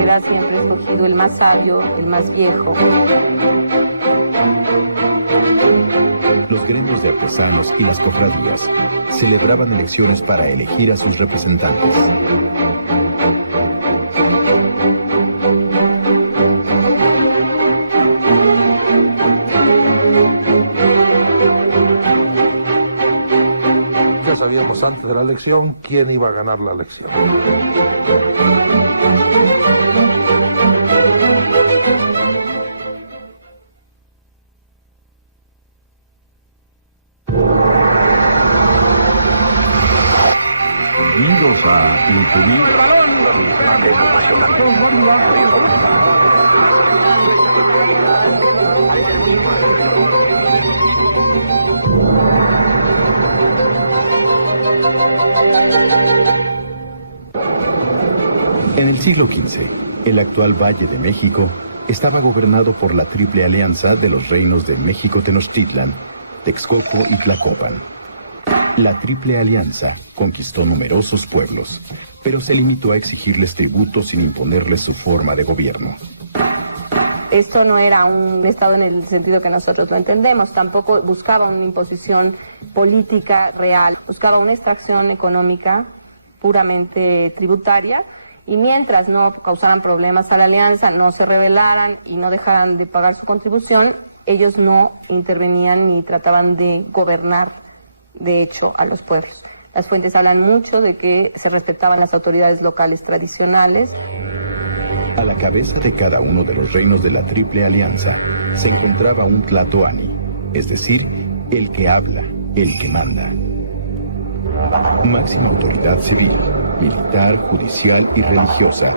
Era siempre escogido el más sabio, el más viejo. Los gremios de artesanos y las cofradías celebraban elecciones para elegir a sus representantes. Ya sabíamos antes de la elección quién iba a ganar la elección. Bienvenidos a Imprimir. En el siglo XV, el actual Valle de México estaba gobernado por la Triple Alianza de los reinos de México Tenochtitlan, Texcoco y Tlacopan. La Triple Alianza conquistó numerosos pueblos, pero se limitó a exigirles tributos sin imponerles su forma de gobierno. Esto no era un Estado en el sentido que nosotros lo entendemos, tampoco buscaba una imposición política real, buscaba una extracción económica puramente tributaria, y mientras no causaran problemas a la alianza, no se rebelaran y no dejaran de pagar su contribución, ellos no intervenían ni trataban de gobernar, de hecho, a los pueblos. Las fuentes hablan mucho de que se respetaban las autoridades locales tradicionales. A la cabeza de cada uno de los reinos de la Triple Alianza se encontraba un Tlatoani, es decir, el que habla, el que manda. Máxima autoridad civil, militar, judicial y religiosa,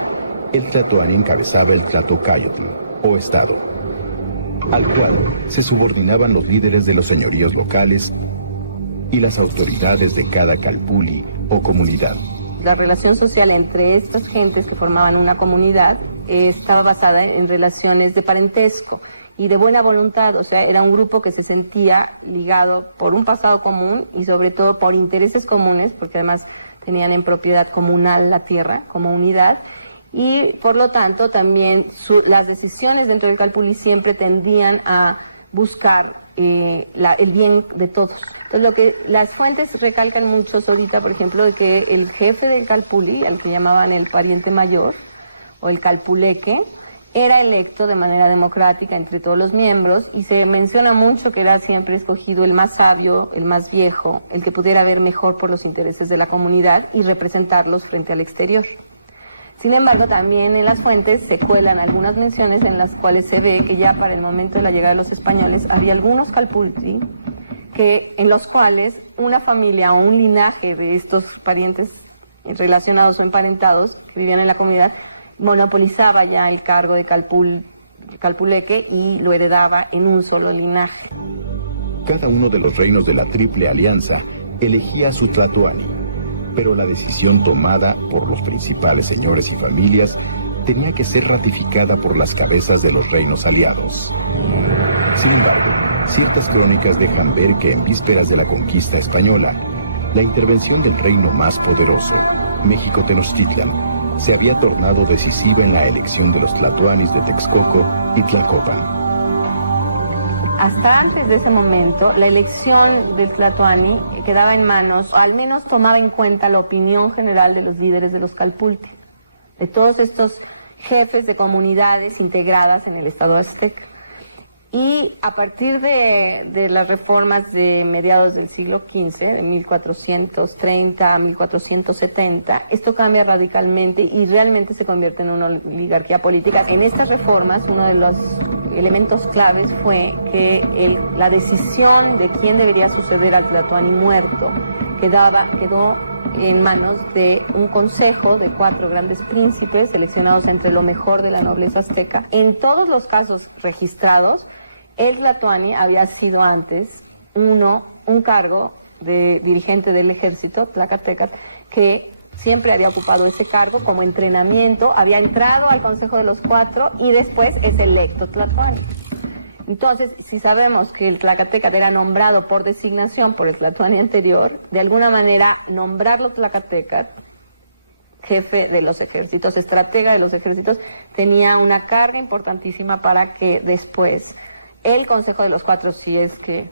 el Tlatoani encabezaba el Tlatocayotl, o Estado, al cual se subordinaban los líderes de los señoríos locales y las autoridades de cada calpulli o comunidad. La relación social entre estas gentes que formaban una comunidad estaba basada en relaciones de parentesco y de buena voluntad, o sea, era un grupo que se sentía ligado por un pasado común y sobre todo por intereses comunes, porque además tenían en propiedad comunal la tierra como unidad, y por lo tanto también las decisiones dentro del calpulli siempre tendían a buscar el bien de todos. Entonces, lo que las fuentes recalcan mucho ahorita, por ejemplo, de que el jefe del calpulli, al que llamaban el pariente mayor, o el calpuleque, era electo de manera democrática entre todos los miembros, y se menciona mucho que era siempre escogido el más sabio, el más viejo, el que pudiera ver mejor por los intereses de la comunidad y representarlos frente al exterior. Sin embargo, también en las fuentes se cuelan algunas menciones en las cuales se ve que ya para el momento de la llegada de los españoles había algunos calpulli en los cuales una familia o un linaje de estos parientes relacionados o emparentados que vivían en la comunidad monopolizaba ya el cargo de calpuleque y lo heredaba en un solo linaje. Cada uno de los reinos de la Triple Alianza elegía a su Tlatoani, pero la decisión tomada por los principales señores y familias tenía que ser ratificada por las cabezas de los reinos aliados. Sin embargo, ciertas crónicas dejan ver que en vísperas de la conquista española, la intervención del reino más poderoso, México Tenochtitlan, se había tornado decisiva en la elección de los tlatoanis de Texcoco y Tlacopan. Hasta antes de ese momento, la elección del tlatoani quedaba en manos, o al menos tomaba en cuenta la opinión general de los líderes de los calpulli, de todos estos jefes de comunidades integradas en el Estado azteca. Y a partir de las reformas de mediados del siglo XV, de 1430 a 1470, esto cambia radicalmente y realmente se convierte en una oligarquía política. En estas reformas, uno de los elementos claves fue que la decisión de quién debería suceder al tlatoani muerto quedó en manos de un consejo de 4 grandes príncipes seleccionados entre lo mejor de la nobleza azteca. En todos los casos registrados, el tlatoani había sido antes un cargo de dirigente del ejército, Tlacatecat, que siempre había ocupado ese cargo como entrenamiento, había entrado al consejo de los 4 y después es electo tlatoani. Entonces, si sabemos que el Tlacatecat era nombrado por designación por el Tlatoani anterior, de alguna manera nombrarlo Tlacatecat, jefe de los ejércitos, estratega de los ejércitos, tenía una carga importantísima para que después el Consejo de los Cuatro, si es que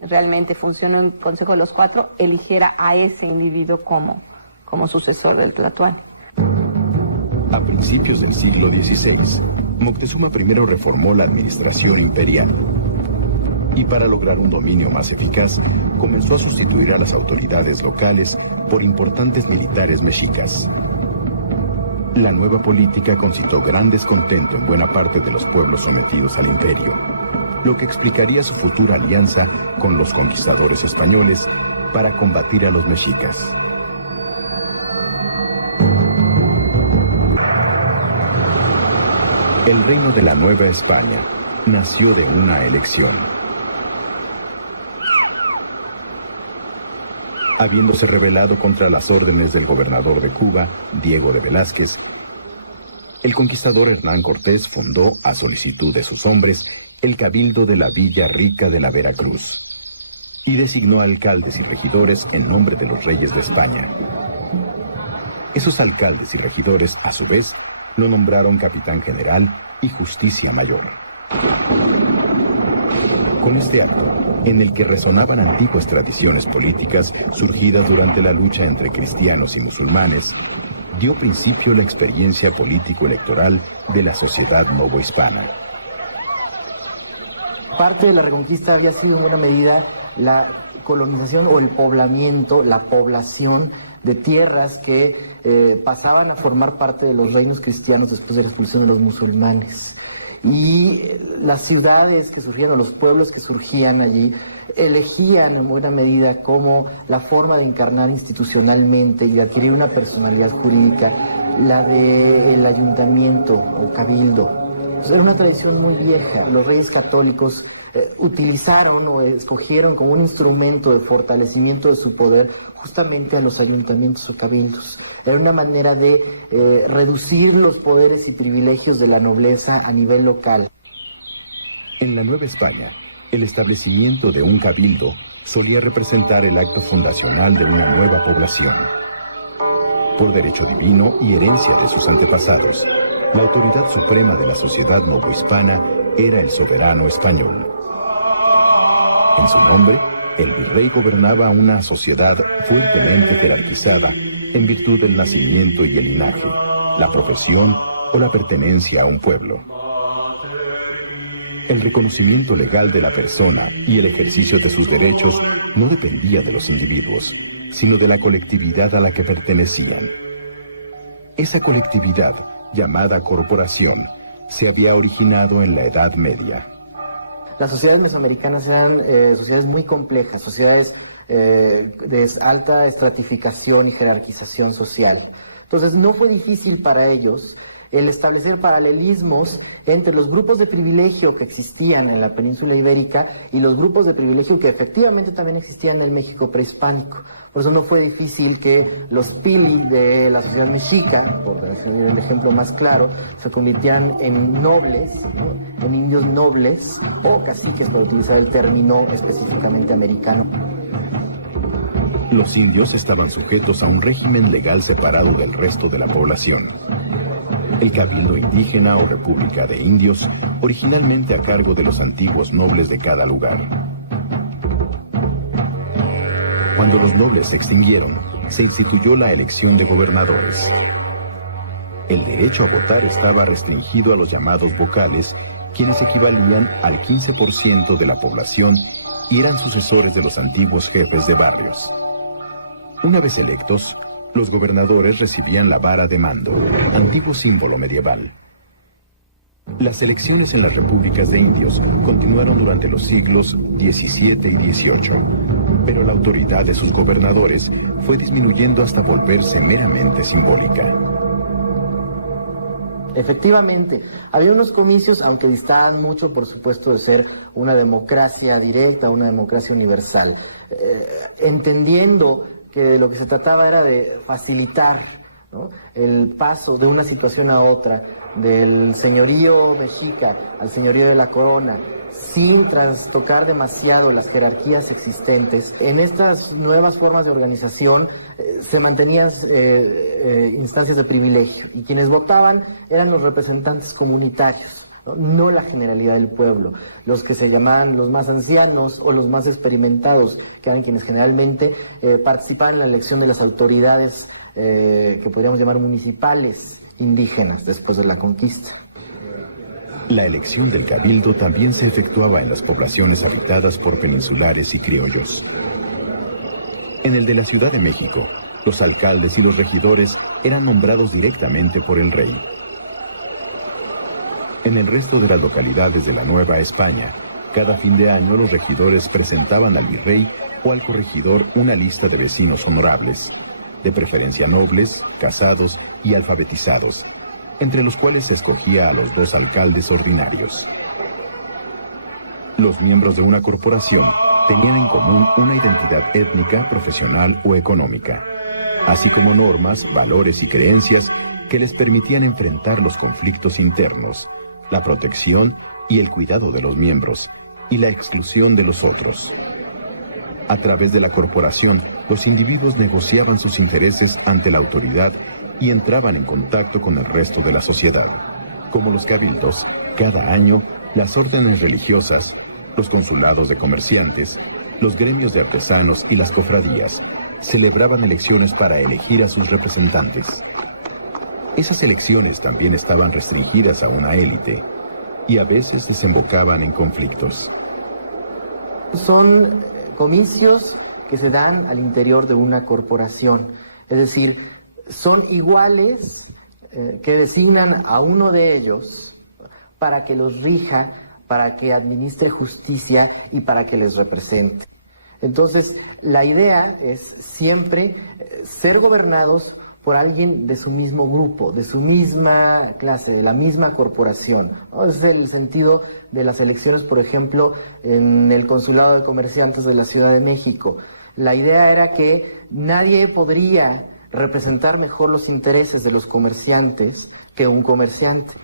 realmente funcionó el Consejo de los Cuatro, eligiera a ese individuo como sucesor del Tlatoani. A principios del siglo XVI, Moctezuma I reformó la administración imperial y para lograr un dominio más eficaz, comenzó a sustituir a las autoridades locales por importantes militares mexicas. La nueva política concitó gran descontento en buena parte de los pueblos sometidos al imperio, lo que explicaría su futura alianza con los conquistadores españoles para combatir a los mexicas. El reino de la Nueva España nació de una elección. Habiéndose rebelado contra las órdenes del gobernador de Cuba, Diego de Velázquez, el conquistador Hernán Cortés fundó, a solicitud de sus hombres, el Cabildo de la Villa Rica de la Veracruz y designó alcaldes y regidores en nombre de los reyes de España. Esos alcaldes y regidores, a su vez, lo nombraron capitán general y justicia mayor. Con este acto, en el que resonaban antiguas tradiciones políticas surgidas durante la lucha entre cristianos y musulmanes, dio principio la experiencia político-electoral de la sociedad novohispana. Parte de la Reconquista había sido en buena medida la colonización o el poblamiento, la población de tierras que pasaban a formar parte de los reinos cristianos después de la expulsión de los musulmanes. Y las ciudades que surgían, o los pueblos que surgían allí, elegían en buena medida como la forma de encarnar institucionalmente y adquirir una personalidad jurídica, la del ayuntamiento o cabildo. Era una tradición muy vieja. Los reyes católicos utilizaron o escogieron como un instrumento de fortalecimiento de su poder justamente a los ayuntamientos o cabildos. Era una manera de reducir los poderes y privilegios de la nobleza a nivel local. En la Nueva España, el establecimiento de un cabildo solía representar el acto fundacional de una nueva población. Por derecho divino y herencia de sus antepasados, la autoridad suprema de la sociedad novohispana era el soberano español. En su nombre, el virrey gobernaba una sociedad fuertemente jerarquizada en virtud del nacimiento y el linaje, la profesión o la pertenencia a un pueblo. El reconocimiento legal de la persona y el ejercicio de sus derechos no dependía de los individuos, sino de la colectividad a la que pertenecían. Esa colectividad, llamada corporación, se había originado en la Edad Media. Las sociedades mesoamericanas eran sociedades muy complejas, sociedades de alta estratificación y jerarquización social. Entonces no fue difícil para ellos el establecer paralelismos entre los grupos de privilegio que existían en la península ibérica y los grupos de privilegio que efectivamente también existían en el México prehispánico. Por eso no fue difícil que los pili de la sociedad mexica, por decir el ejemplo más claro, se convirtieran en nobles, ¿no?, en indios nobles o caciques, para utilizar el término específicamente americano. Los indios estaban sujetos a un régimen legal separado del resto de la población. El Cabildo Indígena o República de Indios, originalmente a cargo de los antiguos nobles de cada lugar. Cuando los nobles se extinguieron, se instituyó la elección de gobernadores. El derecho a votar estaba restringido a los llamados vocales, quienes equivalían al 15% de la población y eran sucesores de los antiguos jefes de barrios. Una vez electos, los gobernadores recibían la vara de mando, antiguo símbolo medieval. Las elecciones en las repúblicas de indios continuaron durante los siglos XVII y XVIII, pero la autoridad de sus gobernadores fue disminuyendo hasta volverse meramente simbólica. Efectivamente, había unos comicios, aunque distaban mucho, por supuesto, de ser una democracia directa, una democracia universal, entendiendo que lo que se trataba era de facilitar, ¿no?, el paso de una situación a otra, del señorío mexica al señorío de la corona, sin trastocar demasiado las jerarquías existentes. En estas nuevas formas de organización se mantenían instancias de privilegio, y quienes votaban eran los representantes comunitarios, no la generalidad del pueblo, los que se llamaban los más ancianos o los más experimentados, que eran quienes generalmente participaban en la elección de las autoridades que podríamos llamar municipales indígenas después de la conquista. La elección del cabildo también se efectuaba en las poblaciones habitadas por peninsulares y criollos. En el de la Ciudad de México, los alcaldes y los regidores eran nombrados directamente por el rey. En el resto de las localidades de la Nueva España, cada fin de año los regidores presentaban al virrey o al corregidor una lista de vecinos honorables, de preferencia nobles, casados y alfabetizados, entre los cuales se escogía a los 2 alcaldes ordinarios. Los miembros de una corporación tenían en común una identidad étnica, profesional o económica, así como normas, valores y creencias que les permitían enfrentar los conflictos internos, la protección y el cuidado de los miembros, y la exclusión de los otros. A través de la corporación, los individuos negociaban sus intereses ante la autoridad y entraban en contacto con el resto de la sociedad. Como los cabildos, cada año, las órdenes religiosas, los consulados de comerciantes, los gremios de artesanos y las cofradías celebraban elecciones para elegir a sus representantes. Esas elecciones también estaban restringidas a una élite y a veces desembocaban en conflictos. Son comicios que se dan al interior de una corporación, es decir, son iguales que designan a uno de ellos para que los rija, para que administre justicia y para que les represente. Entonces, la idea es siempre ser gobernados por alguien de su mismo grupo, de su misma clase, de la misma corporación, ¿no? Es el sentido de las elecciones, por ejemplo, en el Consulado de Comerciantes de la Ciudad de México. La idea era que nadie podría representar mejor los intereses de los comerciantes que un comerciante.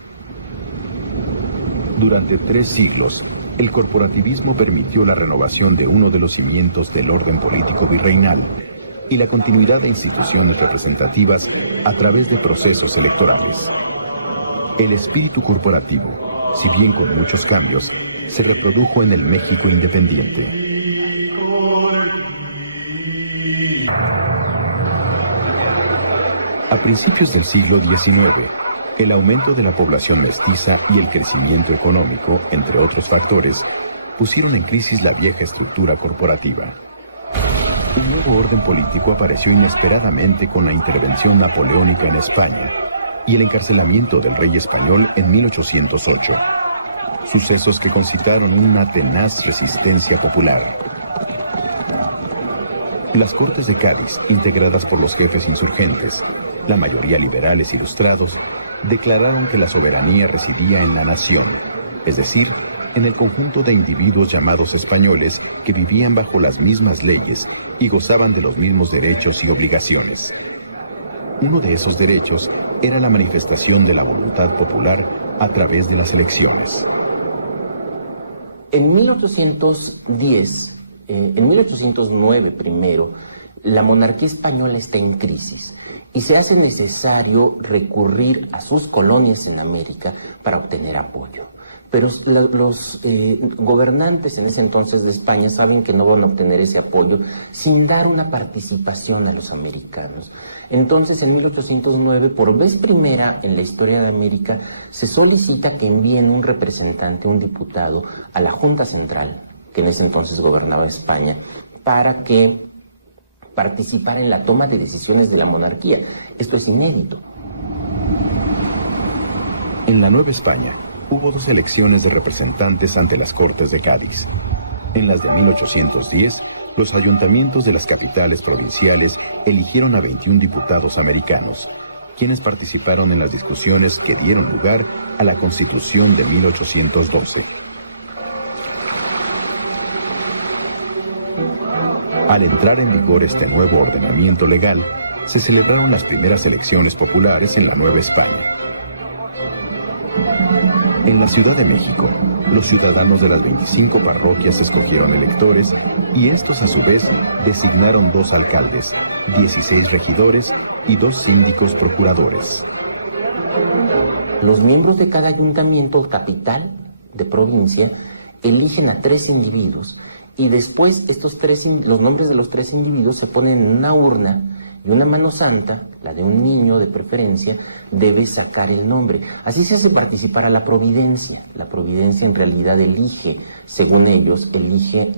Durante 3 siglos, el corporativismo permitió la renovación de uno de los cimientos del orden político virreinal y la continuidad de instituciones representativas a través de procesos electorales. El espíritu corporativo, si bien con muchos cambios, se reprodujo en el México independiente. A principios del siglo XIX, el aumento de la población mestiza y el crecimiento económico, entre otros factores, pusieron en crisis la vieja estructura corporativa. Un nuevo orden político apareció inesperadamente con la intervención napoleónica en España y el encarcelamiento del rey español en 1808. Sucesos que concitaron una tenaz resistencia popular. Las Cortes de Cádiz, integradas por los jefes insurgentes, la mayoría liberales ilustrados, declararon que la soberanía residía en la nación, es decir, en el conjunto de individuos llamados españoles que vivían bajo las mismas leyes y gozaban de los mismos derechos y obligaciones. Uno de esos derechos era la manifestación de la voluntad popular a través de las elecciones. En 1810, en 1809 primero, la monarquía española está en crisis y se hace necesario recurrir a sus colonias en América para obtener apoyo. Pero los gobernantes en ese entonces de España saben que no van a obtener ese apoyo sin dar una participación a los americanos. Entonces, en 1809, por vez primera en la historia de América, se solicita que envíen un representante, un diputado, a la Junta Central, que en ese entonces gobernaba España, para que participar en la toma de decisiones de la monarquía. Esto es inédito. En la Nueva España hubo 2 elecciones de representantes ante las Cortes de Cádiz. En las de 1810, los ayuntamientos de las capitales provinciales eligieron a 21 diputados americanos, quienes participaron en las discusiones que dieron lugar a la Constitución de 1812. Al entrar en vigor este nuevo ordenamiento legal, se celebraron las primeras elecciones populares en la Nueva España. En la Ciudad de México, Los ciudadanos de las 25 parroquias escogieron electores y estos a su vez designaron 2 alcaldes, 16 regidores y 2 síndicos procuradores. Los miembros de cada ayuntamiento capital de provincia eligen a 3 individuos y después los nombres de los 3 individuos se ponen en una urna y una mano santa, la de un niño de preferencia, debe sacar el nombre. Así se hace participar a la Providencia. La Providencia en realidad elige, según ellos, elige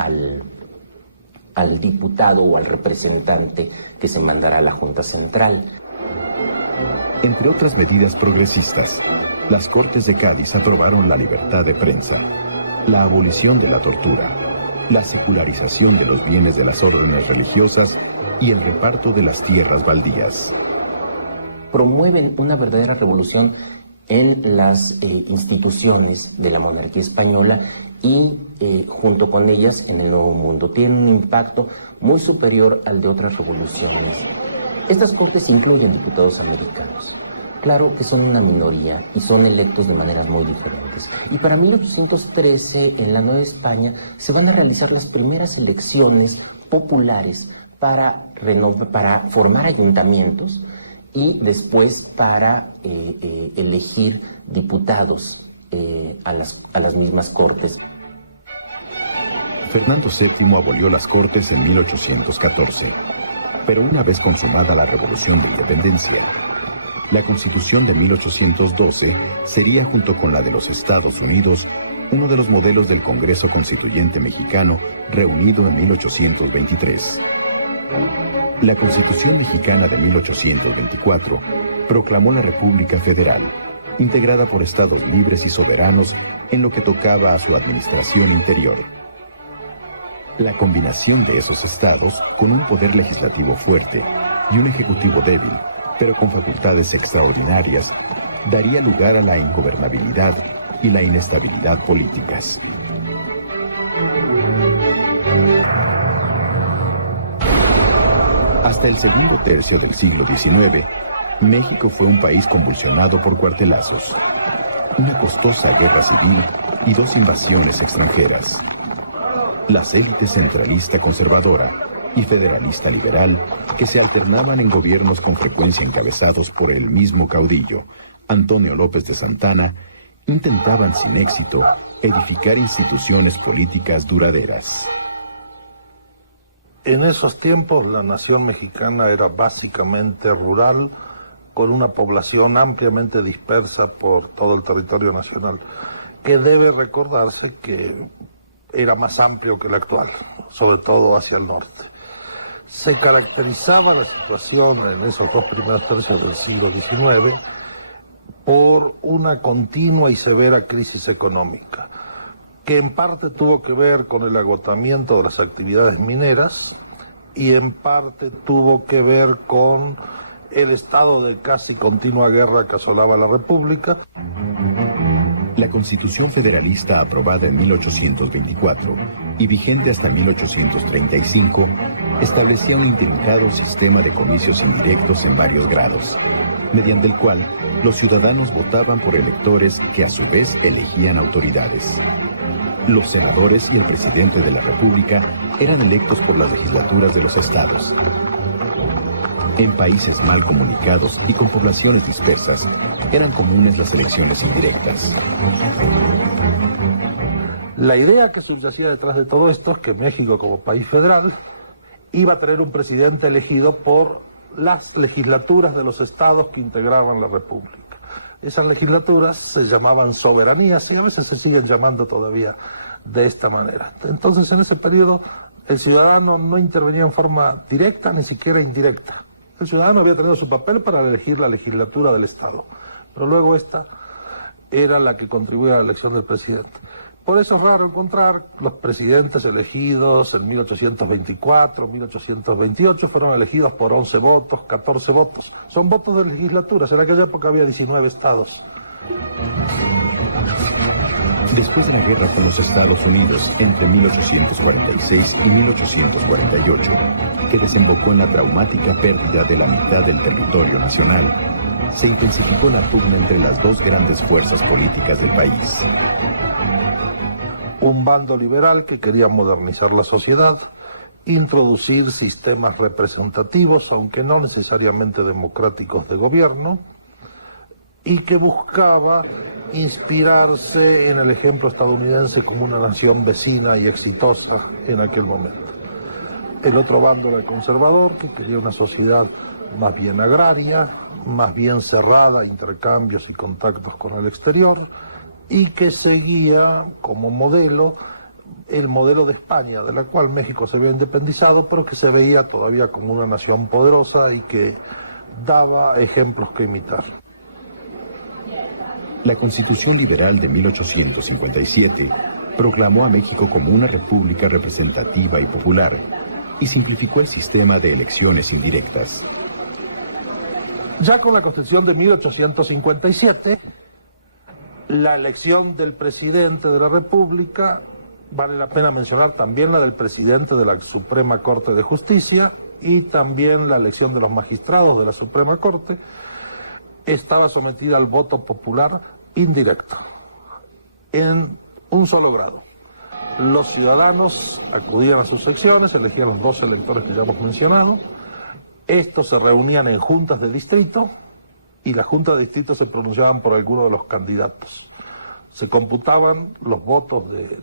al diputado o al representante que se mandará a la Junta Central. Entre otras medidas progresistas, las Cortes de Cádiz aprobaron la libertad de prensa, la abolición de la tortura, la secularización de los bienes de las órdenes religiosas y el reparto de las tierras baldías. Promueven una verdadera revolución en las instituciones de la monarquía española y junto con ellas en el Nuevo Mundo. Tienen un impacto muy superior al de otras revoluciones. Estas cortes incluyen diputados americanos. Claro que son una minoría y son electos de maneras muy diferentes. Y para 1813, en la Nueva España, se van a realizar las primeras elecciones populares para formar ayuntamientos y después para elegir diputados a las mismas cortes. Fernando VII abolió las Cortes en 1814, pero una vez consumada la Revolución de Independencia, la Constitución de 1812 sería, junto con la de los Estados Unidos, uno de los modelos del Congreso Constituyente Mexicano reunido en 1823. La Constitución Mexicana de 1824 proclamó la República Federal, integrada por estados libres y soberanos en lo que tocaba a su administración interior. La combinación de esos estados, con un poder legislativo fuerte y un ejecutivo débil, pero con facultades extraordinarias, daría lugar a la ingobernabilidad y la inestabilidad políticas. Hasta el segundo tercio del siglo XIX, México fue un país convulsionado por cuartelazos, una costosa guerra civil y 2 invasiones extranjeras. Las élites centralista conservadora y federalista liberal, que se alternaban en gobiernos con frecuencia encabezados por el mismo caudillo, Antonio López de Santana, intentaban sin éxito edificar instituciones políticas duraderas. En esos tiempos la nación mexicana era básicamente rural, con una población ampliamente dispersa por todo el territorio nacional, que debe recordarse que era más amplio que el actual, sobre todo hacia el norte. Se caracterizaba la situación en esos 2 primeros tercios del siglo XIX por una continua y severa crisis económica, que en parte tuvo que ver con el agotamiento de las actividades mineras y en parte tuvo que ver con el estado de casi continua guerra que asolaba la República. La Constitución Federalista, aprobada en 1824 y vigente hasta 1835, establecía un intrincado sistema de comicios indirectos en varios grados, mediante el cual los ciudadanos votaban por electores que a su vez elegían autoridades. Los senadores y el presidente de la República eran electos por las legislaturas de los estados. En países mal comunicados y con poblaciones dispersas, eran comunes las elecciones indirectas. La idea que subyacía detrás de todo esto es que México, como país federal, iba a tener un presidente elegido por las legislaturas de los estados que integraban la República. Esas legislaturas se llamaban soberanías y a veces se siguen llamando todavía de esta manera. Entonces, en ese periodo, el ciudadano no intervenía en forma directa ni siquiera indirecta. El ciudadano había tenido su papel para elegir la legislatura del Estado, pero luego esta era la que contribuía a la elección del presidente. Por eso es raro encontrar los presidentes elegidos en 1824, 1828, fueron elegidos por 11 votos, 14 votos. Son votos de legislaturas, en aquella época había 19 estados. Después de la guerra con los Estados Unidos entre 1846 y 1848, que desembocó en la traumática pérdida de la mitad del territorio nacional, se intensificó la pugna entre las dos grandes fuerzas políticas del país. Un bando liberal que quería modernizar la sociedad, introducir sistemas representativos, aunque no necesariamente democráticos, de gobierno, y que buscaba inspirarse en el ejemplo estadounidense como una nación vecina y exitosa en aquel momento. El otro bando era el conservador, que quería una sociedad más bien agraria, más bien cerrada a intercambios y contactos con el exterior, y que seguía como modelo el modelo de España, de la cual México se había independizado, pero que se veía todavía como una nación poderosa y que daba ejemplos que imitar. La Constitución Liberal de 1857 proclamó a México como una república representativa y popular y simplificó el sistema de elecciones indirectas. Ya con la Constitución de 1857, la elección del presidente de la República, vale la pena mencionar también la del presidente de la Suprema Corte de Justicia y también la elección de los magistrados de la Suprema Corte, estaba sometida al voto popular indirecto, en un solo grado. Los ciudadanos acudían a sus secciones, elegían los 2 electores que ya hemos mencionado, estos se reunían en juntas de distrito y las juntas de distrito se pronunciaban por alguno de los candidatos. Se computaban los votos de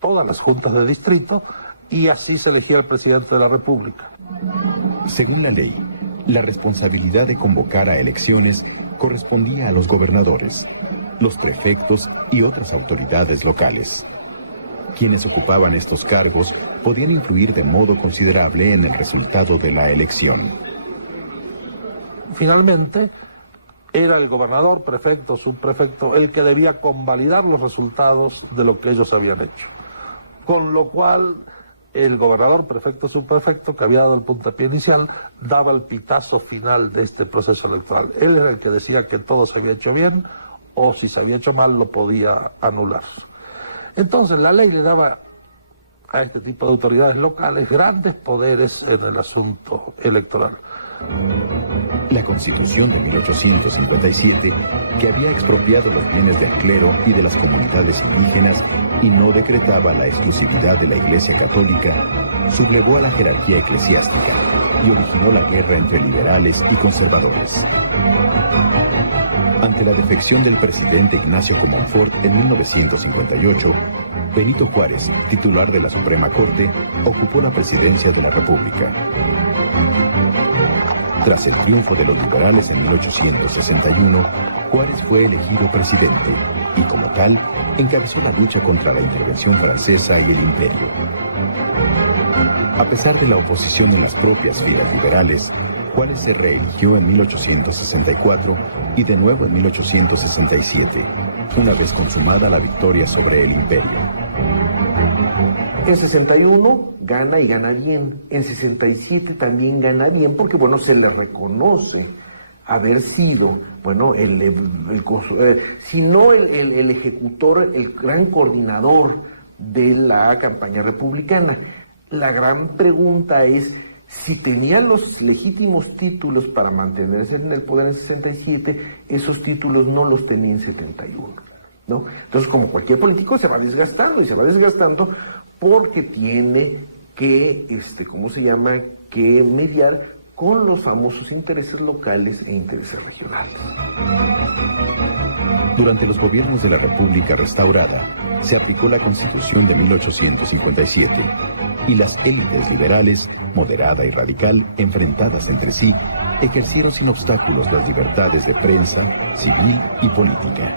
todas las juntas de distrito y así se elegía el presidente de la República. Según la ley, la responsabilidad de convocar a elecciones correspondía a los gobernadores, los prefectos y otras autoridades locales. Quienes ocupaban estos cargos podían influir de modo considerable en el resultado de la elección. Finalmente, era el gobernador, prefecto, subprefecto, el que debía convalidar los resultados de lo que ellos habían hecho. Con lo cual, el gobernador, prefecto, subprefecto, que había dado el puntapié inicial, daba el pitazo final de este proceso electoral. Él era el que decía que todo se había hecho bien, o si se había hecho mal, lo podía anular. Entonces, la ley le daba a este tipo de autoridades locales grandes poderes en el asunto electoral. La Constitución de 1857, que había expropiado los bienes del clero y de las comunidades indígenas y no decretaba la exclusividad de la Iglesia Católica, sublevó a la jerarquía eclesiástica y originó la guerra entre liberales y conservadores. Ante la defección del presidente Ignacio Comonfort en 1958, Benito Juárez, titular de la Suprema Corte, ocupó la presidencia de la República. Tras el triunfo de los liberales en 1861, Juárez fue elegido presidente y, como tal, encabezó la lucha contra la intervención francesa y el imperio. A pesar de la oposición en las propias filas liberales, Juárez se reeligió en 1864 y de nuevo en 1867, una vez consumada la victoria sobre el imperio. En 61 gana y gana bien, en 67 también gana bien porque, bueno, se le reconoce haber sido, bueno, si no el ejecutor, el gran coordinador de la campaña republicana. La gran pregunta es si tenía los legítimos títulos para mantenerse en el poder en 67, esos títulos no los tenía en 71, ¿no? Entonces, como cualquier político, se va desgastando porque tiene que, que mediar con los famosos intereses locales e intereses regionales. Durante los gobiernos de la República restaurada, se aplicó la Constitución de 1857 y las élites liberales, moderada y radical, enfrentadas entre sí, ejercieron sin obstáculos las libertades de prensa, civil y política.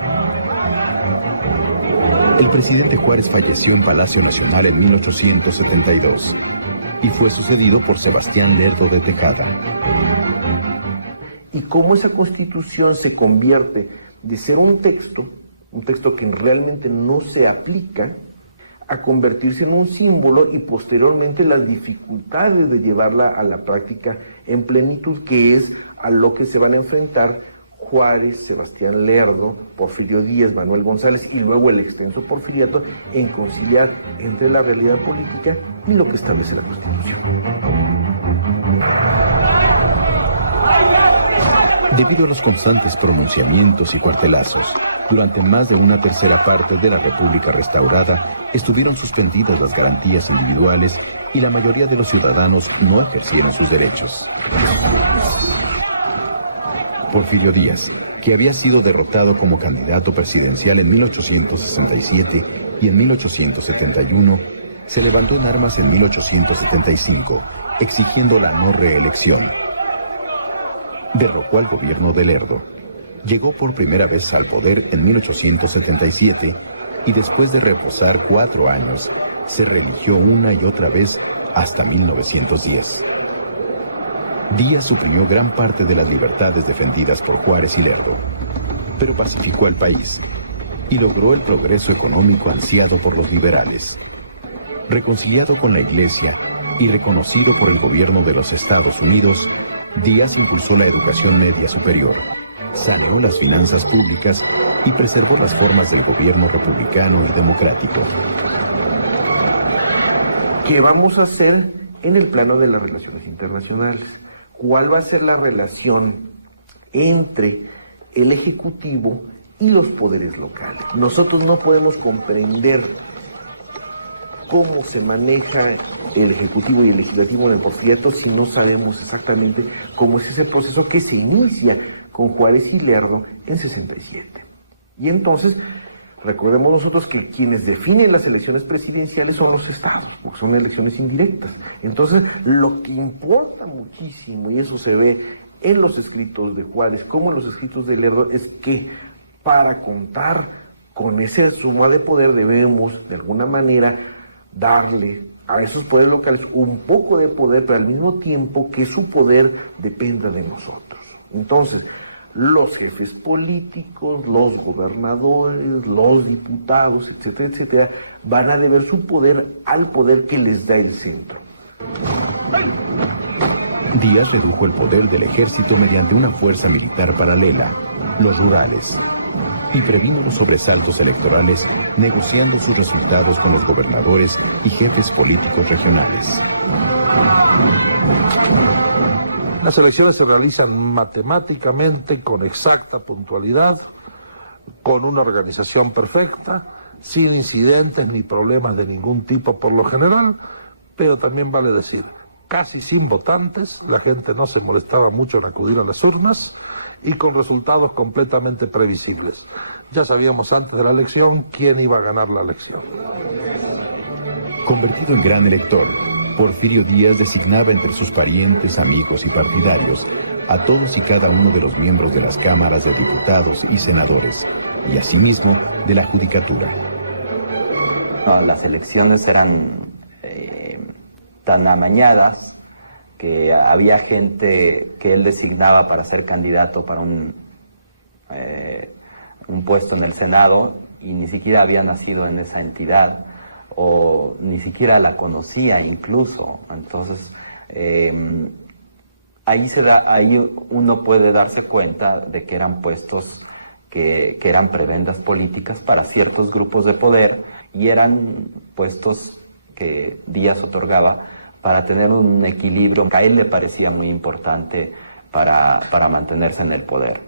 El presidente Juárez falleció en Palacio Nacional en 1872 y fue sucedido por Sebastián Lerdo de Tejada. Y cómo esa Constitución se convierte de ser un texto que realmente no se aplica, a convertirse en un símbolo y posteriormente las dificultades de llevarla a la práctica en plenitud, que es a lo que se van a enfrentar Juárez, Sebastián Lerdo, Porfirio Díaz, Manuel González y luego el extenso porfiriato en conciliar entre la realidad política y lo que establece la Constitución. Debido a los constantes pronunciamientos y cuartelazos, durante más de una tercera parte de la República restaurada estuvieron suspendidas las garantías individuales y la mayoría de los ciudadanos no ejercieron sus derechos. Porfirio Díaz, que había sido derrotado como candidato presidencial en 1867 y en 1871, se levantó en armas en 1875, exigiendo la no reelección. Derrocó al gobierno de Lerdo. Llegó por primera vez al poder en 1877 y después de reposar 4 años, se reeligió una y otra vez hasta 1910. Díaz suprimió gran parte de las libertades defendidas por Juárez y Lerdo, pero pacificó al país y logró el progreso económico ansiado por los liberales. Reconciliado con la Iglesia y reconocido por el gobierno de los Estados Unidos, Díaz impulsó la educación media superior, saneó las finanzas públicas y preservó las formas del gobierno republicano y democrático. ¿Qué vamos a hacer en el plano de las relaciones internacionales? ¿Cuál va a ser la relación entre el Ejecutivo y los poderes locales? Nosotros no podemos comprender cómo se maneja el Ejecutivo y el Legislativo en el Porfiriato si no sabemos exactamente cómo es ese proceso que se inicia con Juárez y Lerdo en 67. Y entonces, recordemos nosotros que quienes definen las elecciones presidenciales son los estados, porque son elecciones indirectas. Entonces, lo que importa muchísimo, y eso se ve en los escritos de Juárez como en los escritos de Lerdo, es que para contar con esa suma de poder debemos, de alguna manera, darle a esos poderes locales un poco de poder, pero al mismo tiempo que su poder dependa de nosotros. Entonces, los jefes políticos, los gobernadores, los diputados, etcétera, etcétera, van a deber su poder al poder que les da el centro. Díaz redujo el poder del ejército mediante una fuerza militar paralela, los rurales, y previno los sobresaltos electorales negociando sus resultados con los gobernadores y jefes políticos regionales. Las elecciones se realizan matemáticamente, con exacta puntualidad, con una organización perfecta, sin incidentes ni problemas de ningún tipo por lo general, pero también vale decir, casi sin votantes, la gente no se molestaba mucho en acudir a las urnas y con resultados completamente previsibles. Ya sabíamos antes de la elección quién iba a ganar la elección. Convertido en gran elector, Porfirio Díaz designaba entre sus parientes, amigos y partidarios a todos y cada uno de los miembros de las cámaras de diputados y senadores, y asimismo de la judicatura. No, las elecciones eran tan amañadas que había gente que él designaba para ser candidato para un puesto en el Senado y ni siquiera había nacido en esa entidad o ni siquiera la conocía incluso. Entonces, ahí uno puede darse cuenta de que eran puestos que eran prebendas políticas para ciertos grupos de poder y eran puestos que Díaz otorgaba para tener un equilibrio que a él le parecía muy importante para mantenerse en el poder.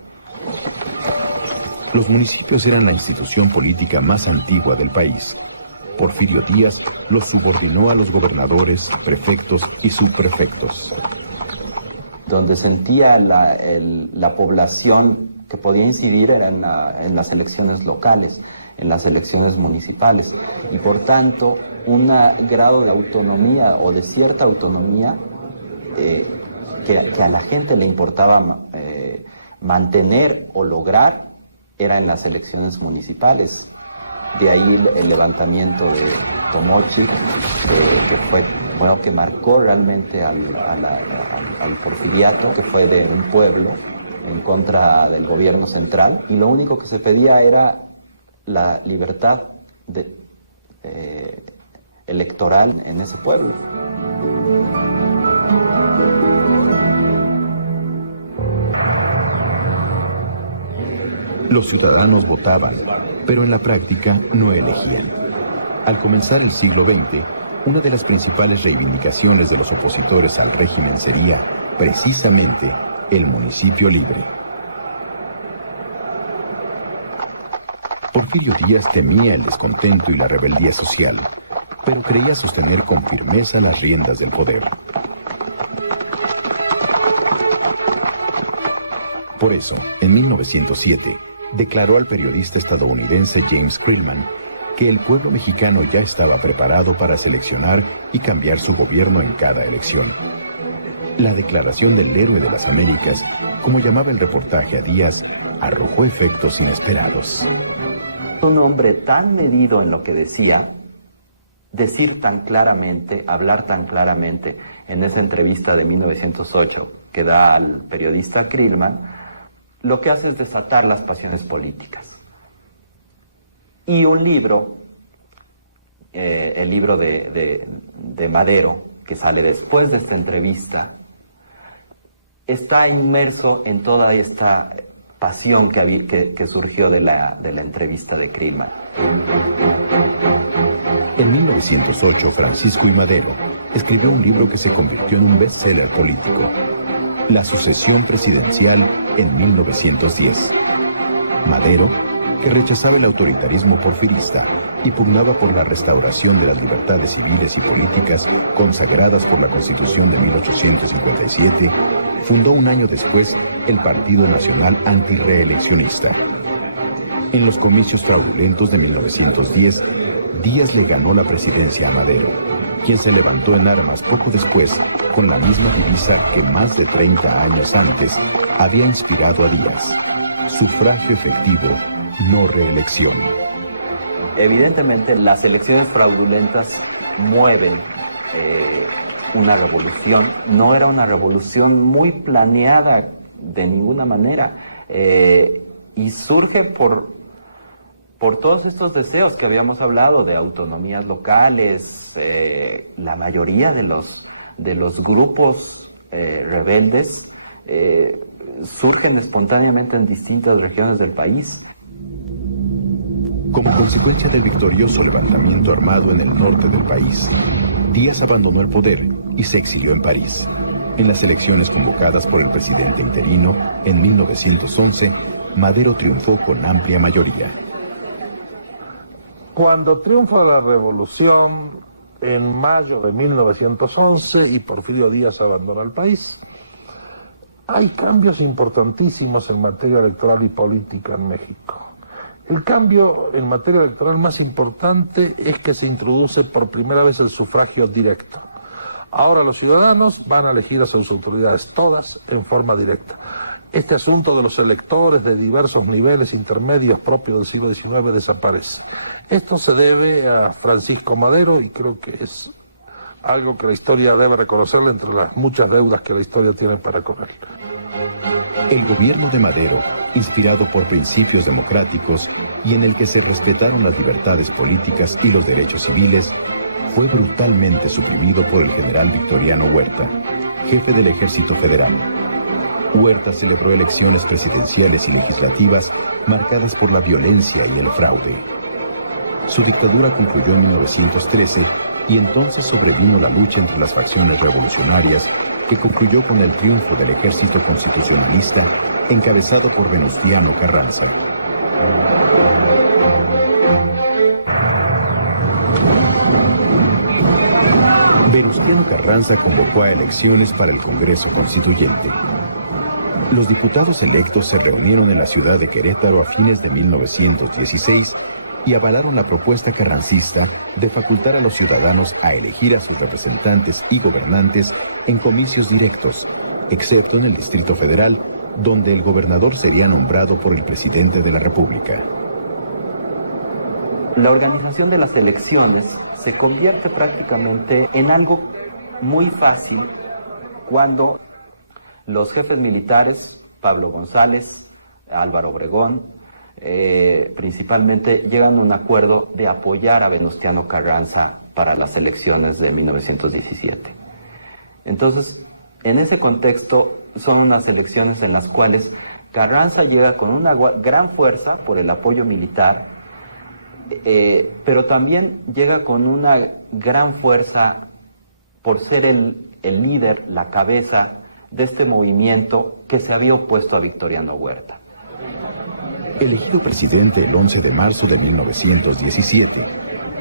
Los municipios eran la institución política más antigua del país. Porfirio Díaz los subordinó a los gobernadores, prefectos y subprefectos. Donde sentía la población que podía incidir era en las elecciones locales, en las elecciones municipales, y por tanto un grado de autonomía o de cierta autonomía que a la gente le importaba mantener o lograr era en las elecciones municipales. De ahí el levantamiento de Tomochic, que fue, bueno, que marcó realmente al porfiriato, que fue de un pueblo en contra del gobierno central, y lo único que se pedía era la libertad electoral en ese pueblo. Los ciudadanos votaban, pero en la práctica no elegían. Al comenzar el siglo XX, una de las principales reivindicaciones de los opositores al régimen sería, precisamente, el municipio libre. Porfirio Díaz temía el descontento y la rebeldía social, pero creía sostener con firmeza las riendas del poder. Por eso, en 1907, declaró al periodista estadounidense James Krillman que el pueblo mexicano ya estaba preparado para seleccionar y cambiar su gobierno en cada elección. La declaración del héroe de las Américas, como llamaba el reportaje a Díaz, arrojó efectos inesperados. Un hombre tan medido en lo que decía, decir tan claramente, hablar tan claramente en esa entrevista de 1908 que da al periodista Krillman, lo que hace es desatar las pasiones políticas. Y un libro, el libro de Madero, que sale después de esta entrevista, está inmerso en toda esta pasión que surgió de la entrevista de Krillman. En 1908, Francisco I. Madero escribió un libro que se convirtió en un bestseller político, La sucesión presidencial en 1910. Madero, que rechazaba el autoritarismo porfirista y pugnaba por la restauración de las libertades civiles y políticas consagradas por la Constitución de 1857, fundó un año después el Partido Nacional Antirreeleccionista. En los comicios fraudulentos de 1910, Díaz le ganó la presidencia a Madero, quien se levantó en armas poco después con la misma divisa que más de 30 años antes había inspirado a Díaz: sufragio efectivo, no reelección. Evidentemente, las elecciones fraudulentas mueven una revolución. No era una revolución muy planeada de ninguna manera, y surge por todos estos deseos que habíamos hablado de autonomías locales. La mayoría de los grupos rebeldes surgen espontáneamente en distintas regiones del país. Como consecuencia del victorioso levantamiento armado en el norte del país, Díaz abandonó el poder y se exilió en París. En las elecciones convocadas por el presidente interino en 1911, Madero triunfó con amplia mayoría. Cuando triunfa la revolución en mayo de 1911 y Porfirio Díaz abandona el país, hay cambios importantísimos en materia electoral y política en México. El cambio en materia electoral más importante es que se introduce por primera vez el sufragio directo. Ahora los ciudadanos van a elegir a sus autoridades, todas en forma directa. Este asunto de los electores de diversos niveles intermedios propios del siglo XIX desaparece. Esto se debe a Francisco Madero y creo que es algo que la historia debe reconocerle entre las muchas deudas que la historia tiene para con él. El gobierno de Madero, inspirado por principios democráticos y en el que se respetaron las libertades políticas y los derechos civiles, fue brutalmente suprimido por el general Victoriano Huerta, jefe del Ejército Federal. Huerta celebró elecciones presidenciales y legislativas marcadas por la violencia y el fraude. Su dictadura concluyó en 1913 y entonces sobrevino la lucha entre las facciones revolucionarias, que concluyó con el triunfo del ejército constitucionalista encabezado por Venustiano Carranza. Venustiano Carranza convocó a elecciones para el Congreso Constituyente. Los diputados electos se reunieron en la ciudad de Querétaro a fines de 1916 y avalaron la propuesta carrancista de facultar a los ciudadanos a elegir a sus representantes y gobernantes en comicios directos, excepto en el Distrito Federal, donde el gobernador sería nombrado por el presidente de la República. La organización de las elecciones se convierte prácticamente en algo muy fácil cuando los jefes militares, Pablo González, Álvaro Obregón, principalmente llegan a un acuerdo de apoyar a Venustiano Carranza para las elecciones de 1917. Entonces, en ese contexto, son unas elecciones en las cuales Carranza llega con una gran fuerza por el apoyo militar, pero también llega con una gran fuerza por ser el líder, la cabeza de este movimiento que se había opuesto a Victoriano Huerta. Elegido presidente el 11 de marzo de 1917,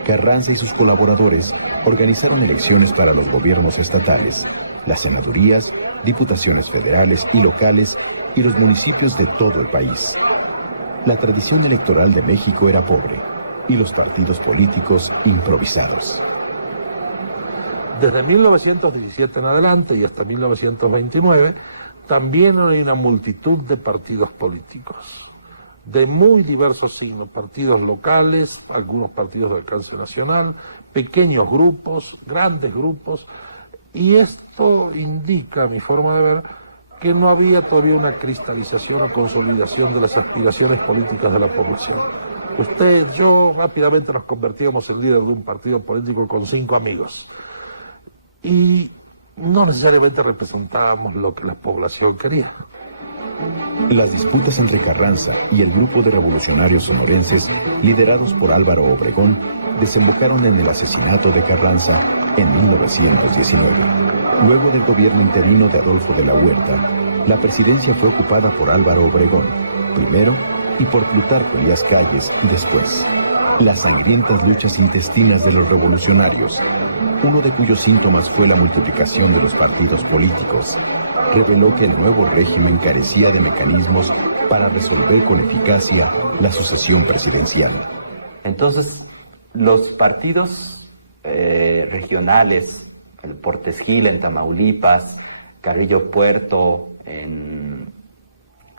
Carranza y sus colaboradores organizaron elecciones para los gobiernos estatales, las senadurías, diputaciones federales y locales y los municipios de todo el país. La tradición electoral de México era pobre y los partidos políticos improvisados. Desde 1917 en adelante y hasta 1929, también hay una multitud de partidos políticos, de muy diversos signos, partidos locales, algunos partidos de alcance nacional, pequeños grupos, grandes grupos, y esto indica, a mi forma de ver, que no había todavía una cristalización o consolidación de las aspiraciones políticas de la población. Usted, yo, rápidamente nos convertíamos en líder de un partido político con 5 amigos. Y no necesariamente representábamos lo que la población quería. Las disputas entre Carranza y el grupo de revolucionarios sonorenses, liderados por Álvaro Obregón, desembocaron en el asesinato de Carranza en 1919. Luego del gobierno interino de Adolfo de la Huerta, la presidencia fue ocupada por Álvaro Obregón, primero, y por Plutarco Elías Calles después. Las sangrientas luchas intestinas de los revolucionarios, uno de cuyos síntomas fue la multiplicación de los partidos políticos, reveló que el nuevo régimen carecía de mecanismos para resolver con eficacia la sucesión presidencial. Entonces, los partidos regionales, el Portes Gil en Tamaulipas, Carrillo Puerto en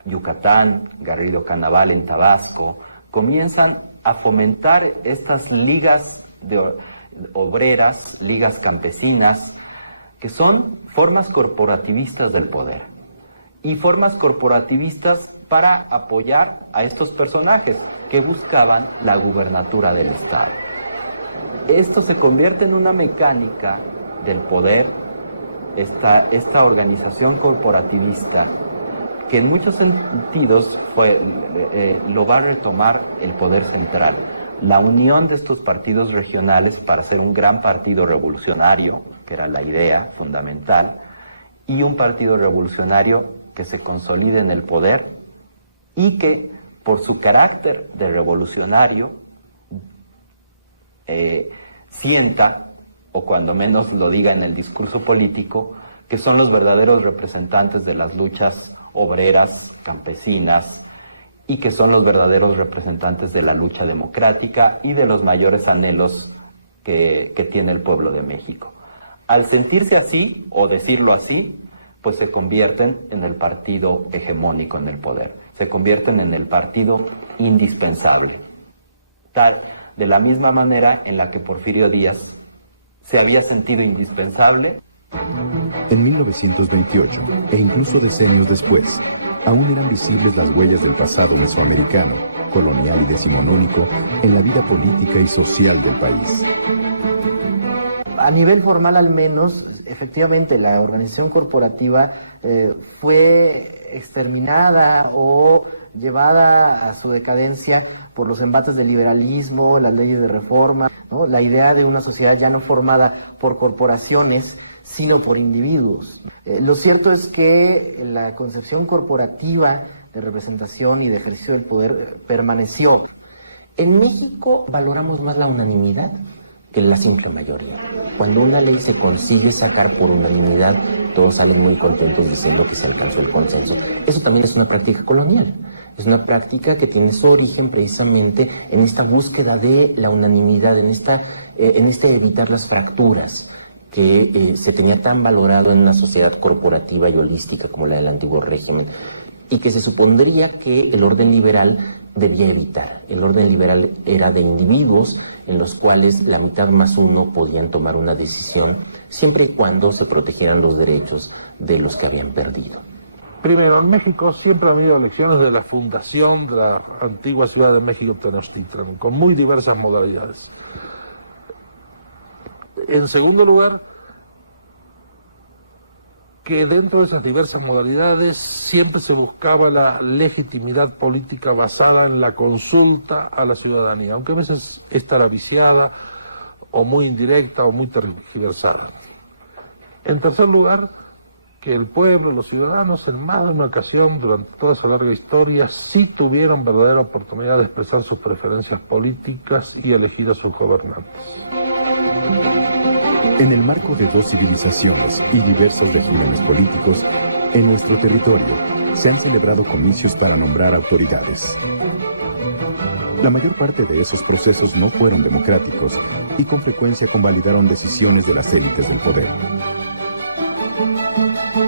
Yucatán, Garrido Canaval en Tabasco, comienzan a fomentar estas ligas de obreras, ligas campesinas, que son formas corporativistas del poder y formas corporativistas para apoyar a estos personajes que buscaban la gubernatura del Estado. Esto se convierte en una mecánica del poder, esta organización corporativista, que en muchos sentidos lo va a retomar el poder central. La unión de estos partidos regionales para hacer un gran partido revolucionario, que era la idea fundamental, y un partido revolucionario que se consolide en el poder y que, por su carácter de revolucionario, sienta, o cuando menos lo diga en el discurso político, que son los verdaderos representantes de las luchas obreras, campesinas, y que son los verdaderos representantes de la lucha democrática y de los mayores anhelos que tiene el pueblo de México. Al sentirse así, o decirlo así, pues se convierten en el partido hegemónico en el poder, se convierten en el partido indispensable. De la misma manera en la que Porfirio Díaz se había sentido indispensable. En 1928, e incluso decenios después, aún eran visibles las huellas del pasado mesoamericano, colonial y decimonónico, en la vida política y social del país. A nivel formal al menos, efectivamente la organización corporativa fue exterminada o llevada a su decadencia por los embates del liberalismo, las leyes de reforma, ¿no? La idea de una sociedad ya no formada por corporaciones, sino por individuos. Lo cierto es que la concepción corporativa de representación y de ejercicio del poder permaneció. En México valoramos más la unanimidad que la simple mayoría. Cuando una ley se consigue sacar por unanimidad, todos salen muy contentos diciendo que se alcanzó el consenso. Eso también es una práctica colonial. Es una práctica que tiene su origen precisamente en esta búsqueda de la unanimidad, en este evitar las fracturas que se tenía tan valorado en una sociedad corporativa y holística como la del antiguo régimen, y que se supondría que el orden liberal debía evitar. El orden liberal era de individuos en los cuales la mitad más uno podían tomar una decisión, siempre y cuando se protegieran los derechos de los que habían perdido. Primero, en México siempre han habido elecciones de la fundación de la antigua Ciudad de México Tenochtitlan, con muy diversas modalidades. En segundo lugar, que dentro de esas diversas modalidades siempre se buscaba la legitimidad política basada en la consulta a la ciudadanía, aunque a veces estará viciada o muy indirecta o muy tergiversada. En tercer lugar, que que el pueblo, los ciudadanos, en más de una ocasión durante toda esa larga historia, sí tuvieron verdadera oportunidad de expresar sus preferencias políticas y elegir a sus gobernantes. En el marco de dos civilizaciones y diversos regímenes políticos, en nuestro territorio se han celebrado comicios para nombrar autoridades. La mayor parte de esos procesos no fueron democráticos y con frecuencia convalidaron decisiones de las élites del poder.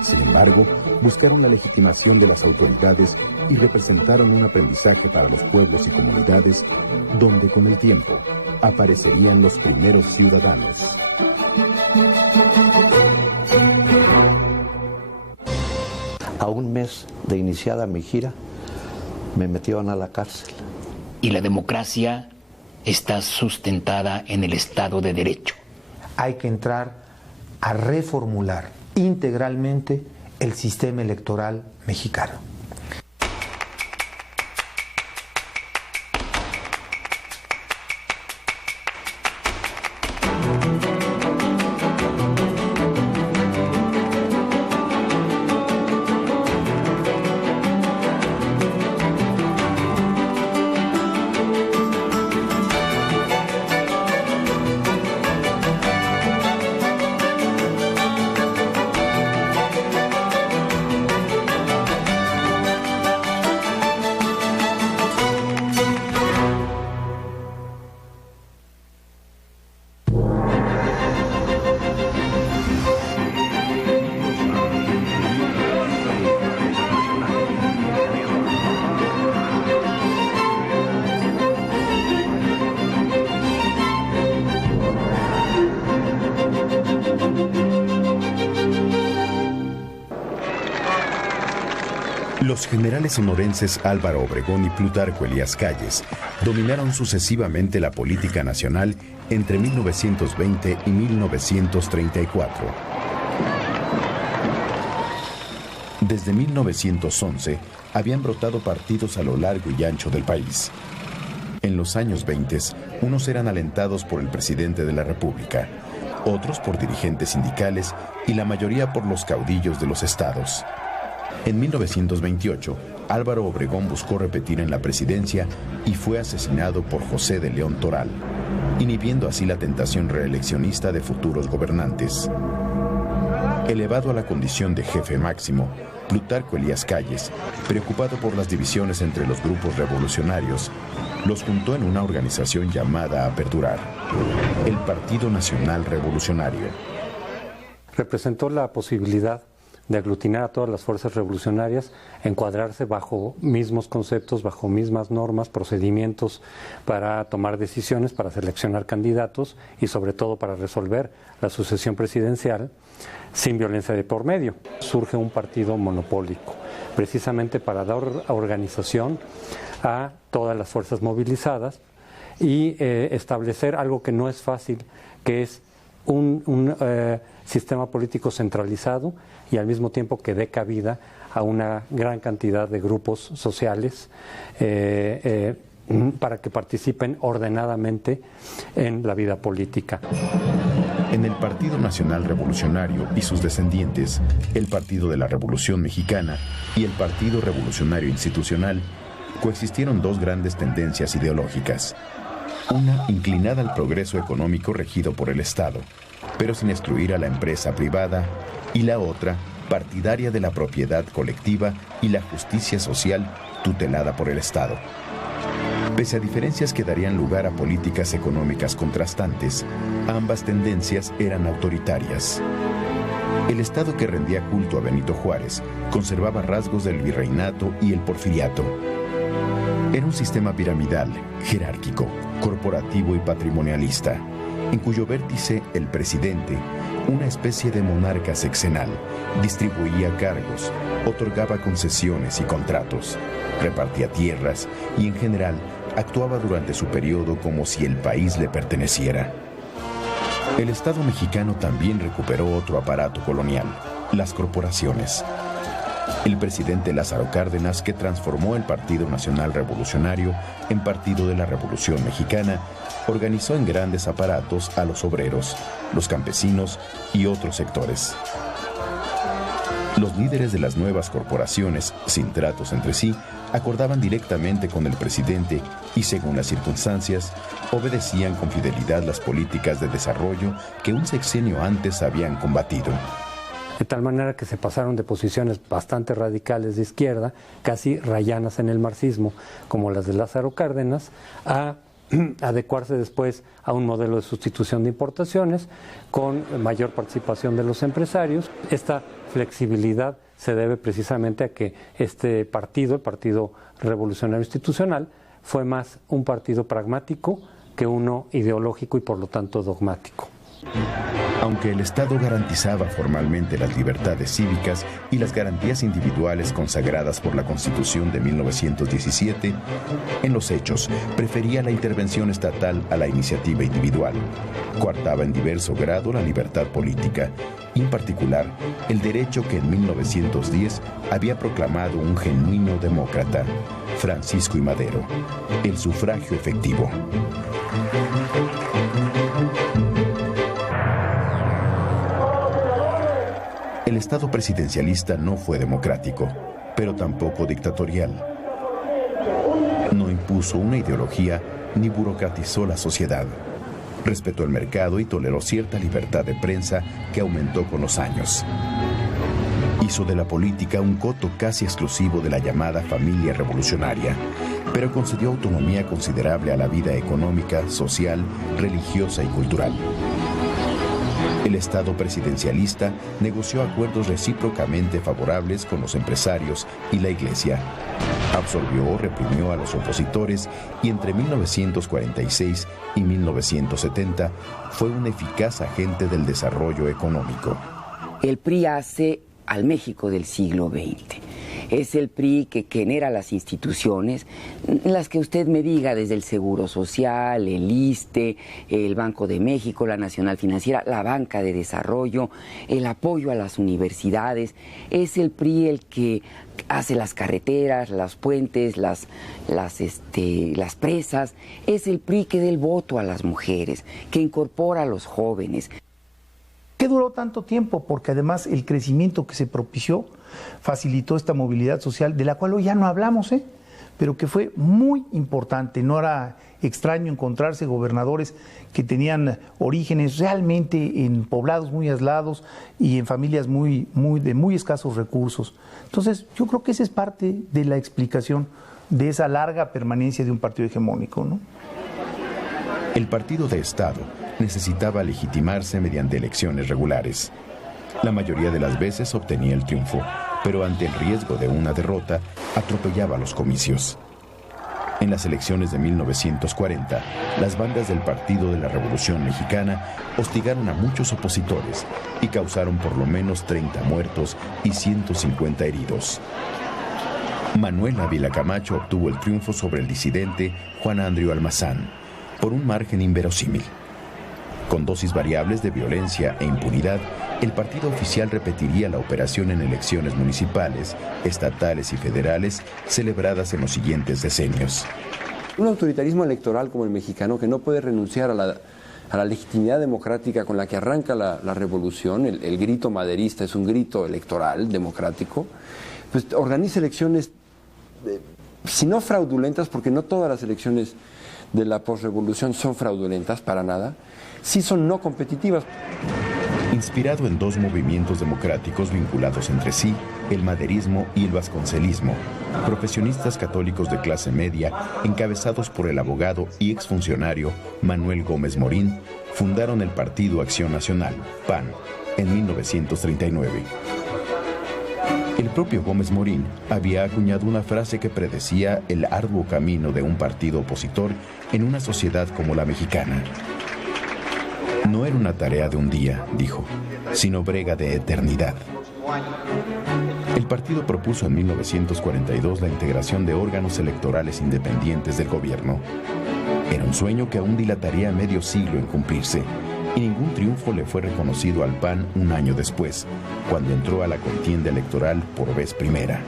Sin embargo, buscaron la legitimación de las autoridades y representaron un aprendizaje para los pueblos y comunidades donde con el tiempo aparecerían los primeros ciudadanos. A un mes de iniciada mi gira, me metieron a la cárcel. Y la democracia está sustentada en el Estado de Derecho. Hay que entrar a reformular integralmente el sistema electoral mexicano. Los generales sonorenses Álvaro Obregón y Plutarco Elías Calles dominaron sucesivamente la política nacional entre 1920 y 1934. Desde 1911 habían brotado partidos a lo largo y ancho del país. En los años 20, unos eran alentados por el presidente de la República, otros por dirigentes sindicales y la mayoría por los caudillos de los estados. En 1928, Álvaro Obregón buscó repetir en la presidencia y fue asesinado por José de León Toral, inhibiendo así la tentación reeleccionista de futuros gobernantes. Elevado a la condición de jefe máximo, Plutarco Elías Calles, preocupado por las divisiones entre los grupos revolucionarios, los juntó en una organización llamada a perdurar, el Partido Nacional Revolucionario. Representó la posibilidad de aglutinar a todas las fuerzas revolucionarias, encuadrarse bajo mismos conceptos, bajo mismas normas, procedimientos para tomar decisiones, para seleccionar candidatos y sobre todo para resolver la sucesión presidencial sin violencia de por medio. Surge un partido monopólico, precisamente para dar organización a todas las fuerzas movilizadas y establecer algo que no es fácil, que es un sistema político centralizado y al mismo tiempo que dé cabida a una gran cantidad de grupos sociales para que participen ordenadamente en la vida política. En el Partido Nacional Revolucionario y sus descendientes, el Partido de la Revolución Mexicana y el Partido Revolucionario Institucional, coexistieron dos grandes tendencias ideológicas. Una inclinada al progreso económico regido por el Estado, pero sin excluir a la empresa privada, y la otra, partidaria de la propiedad colectiva y la justicia social tutelada por el Estado. Pese a diferencias que darían lugar a políticas económicas contrastantes, ambas tendencias eran autoritarias. El Estado que rendía culto a Benito Juárez conservaba rasgos del virreinato y el porfiriato. Era un sistema piramidal, jerárquico, corporativo y patrimonialista, en cuyo vértice el presidente, una especie de monarca sexenal, distribuía cargos, otorgaba concesiones y contratos, repartía tierras y en general actuaba durante su periodo como si el país le perteneciera. El Estado mexicano también recuperó otro aparato colonial, las corporaciones. El presidente Lázaro Cárdenas, que transformó el Partido Nacional Revolucionario en Partido de la Revolución Mexicana, organizó en grandes aparatos a los obreros, los campesinos y otros sectores. Los líderes de las nuevas corporaciones, sin tratos entre sí, acordaban directamente con el presidente y, según las circunstancias, obedecían con fidelidad las políticas de desarrollo que un sexenio antes habían combatido. De tal manera que se pasaron de posiciones bastante radicales de izquierda, casi rayanas en el marxismo, como las de Lázaro Cárdenas, a adecuarse después a un modelo de sustitución de importaciones con mayor participación de los empresarios. Esta flexibilidad se debe precisamente a que este partido, el Partido Revolucionario Institucional, fue más un partido pragmático que uno ideológico y por lo tanto dogmático. Aunque el Estado garantizaba formalmente las libertades cívicas y las garantías individuales consagradas por la Constitución de 1917, en los hechos prefería la intervención estatal a la iniciativa individual. Coartaba en diverso grado la libertad política, y en particular el derecho que en 1910 había proclamado un genuino demócrata, Francisco I. Madero, el sufragio efectivo. El Estado presidencialista no fue democrático, pero tampoco dictatorial. No impuso una ideología ni burocratizó la sociedad. Respetó el mercado y toleró cierta libertad de prensa que aumentó con los años. Hizo de la política un coto casi exclusivo de la llamada familia revolucionaria, pero concedió autonomía considerable a la vida económica, social, religiosa y cultural. El Estado presidencialista negoció acuerdos recíprocamente favorables con los empresarios y la Iglesia. Absorbió o reprimió a los opositores y entre 1946 y 1970 fue un eficaz agente del desarrollo económico. El PRI hace al México del siglo XX. Es el PRI que genera las instituciones, las que usted me diga, desde el Seguro Social, el ISSSTE, el Banco de México, la Nacional Financiera, la Banca de Desarrollo, el apoyo a las universidades. Es el PRI el que hace las carreteras, los puentes, las presas. Es el PRI que da el voto a las mujeres, que incorpora a los jóvenes. ¿Qué duró tanto tiempo? Porque además el crecimiento que se propició facilitó esta movilidad social, de la cual hoy ya no hablamos, pero que fue muy importante. No era extraño encontrarse gobernadores que tenían orígenes realmente en poblados muy aislados y en familias de muy escasos recursos. Entonces, yo creo que esa es parte de la explicación de esa larga permanencia de un partido hegemónico, ¿no? El partido de Estado necesitaba legitimarse mediante elecciones regulares. La mayoría de las veces obtenía el triunfo, pero ante el riesgo de una derrota, atropellaba los comicios. En las elecciones de 1940, las bandas del Partido de la Revolución Mexicana hostigaron a muchos opositores y causaron por lo menos 30 muertos y 150 heridos. Manuel Ávila Camacho obtuvo el triunfo sobre el disidente Juan Andrio Almazán, por un margen inverosímil. Con dosis variables de violencia e impunidad, el partido oficial repetiría la operación en elecciones municipales, estatales y federales celebradas en los siguientes decenios. Un autoritarismo electoral como el mexicano, que no puede renunciar a la legitimidad democrática con la que arranca la revolución, el grito maderista es un grito electoral, democrático, pues organiza elecciones, si no fraudulentas, porque no todas las elecciones de la posrevolución son fraudulentas, para nada, sí son no competitivas. Inspirado en dos movimientos democráticos vinculados entre sí, el maderismo y el vasconcelismo, profesionistas católicos de clase media, encabezados por el abogado y exfuncionario Manuel Gómez Morín, fundaron el Partido Acción Nacional, PAN, en 1939. El propio Gómez Morín había acuñado una frase que predecía el arduo camino de un partido opositor en una sociedad como la mexicana. No era una tarea de un día, dijo, sino brega de eternidad. El partido propuso en 1942 la integración de órganos electorales independientes del gobierno. Era un sueño que aún dilataría medio siglo en cumplirse, y ningún triunfo le fue reconocido al PAN un año después, cuando entró a la contienda electoral por vez primera.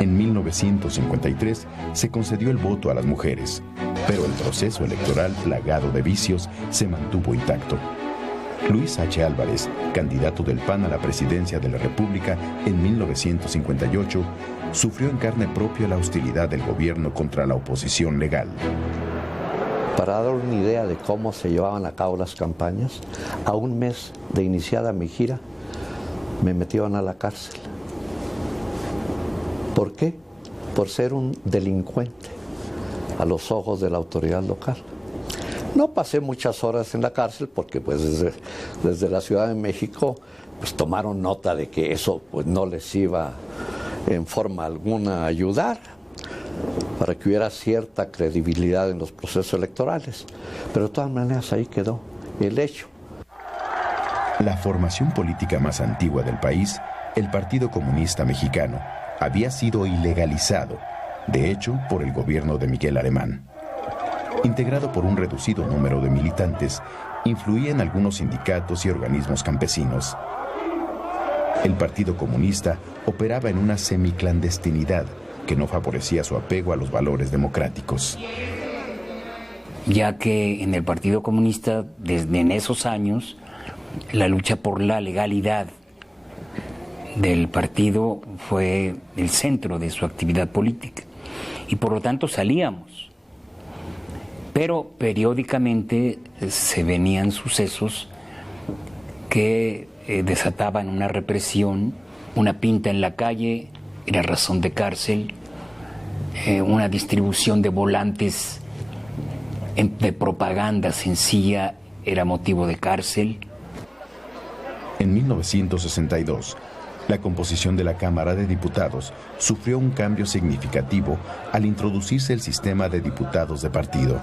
En 1953 se concedió el voto a las mujeres, pero el proceso electoral plagado de vicios se mantuvo intacto. Luis H. Álvarez, candidato del PAN a la presidencia de la República en 1958, sufrió en carne propia la hostilidad del gobierno contra la oposición legal. Para dar una idea de cómo se llevaban a cabo las campañas, a un mes de iniciada mi gira, me metieron a la cárcel. ¿Por qué? Por ser un delincuente a los ojos de la autoridad local. No pasé muchas horas en la cárcel porque pues desde la Ciudad de México pues tomaron nota de que eso pues no les iba en forma alguna a ayudar para que hubiera cierta credibilidad en los procesos electorales. Pero de todas maneras ahí quedó el hecho. La formación política más antigua del país, el Partido Comunista Mexicano, había sido ilegalizado, de hecho, por el gobierno de Miguel Alemán. Integrado por un reducido número de militantes, influía en algunos sindicatos y organismos campesinos. El Partido Comunista operaba en una semiclandestinidad que no favorecía su apego a los valores democráticos. Ya que en el Partido Comunista, desde en esos años, la lucha por la legalidad del partido fue el centro de su actividad política y por lo tanto salíamos. Pero periódicamente se venían sucesos que desataban una represión, una pinta en la calle era razón de cárcel, una distribución de volantes de propaganda sencilla era motivo de cárcel. En 1962, la composición de la Cámara de Diputados sufrió un cambio significativo al introducirse el sistema de diputados de partido,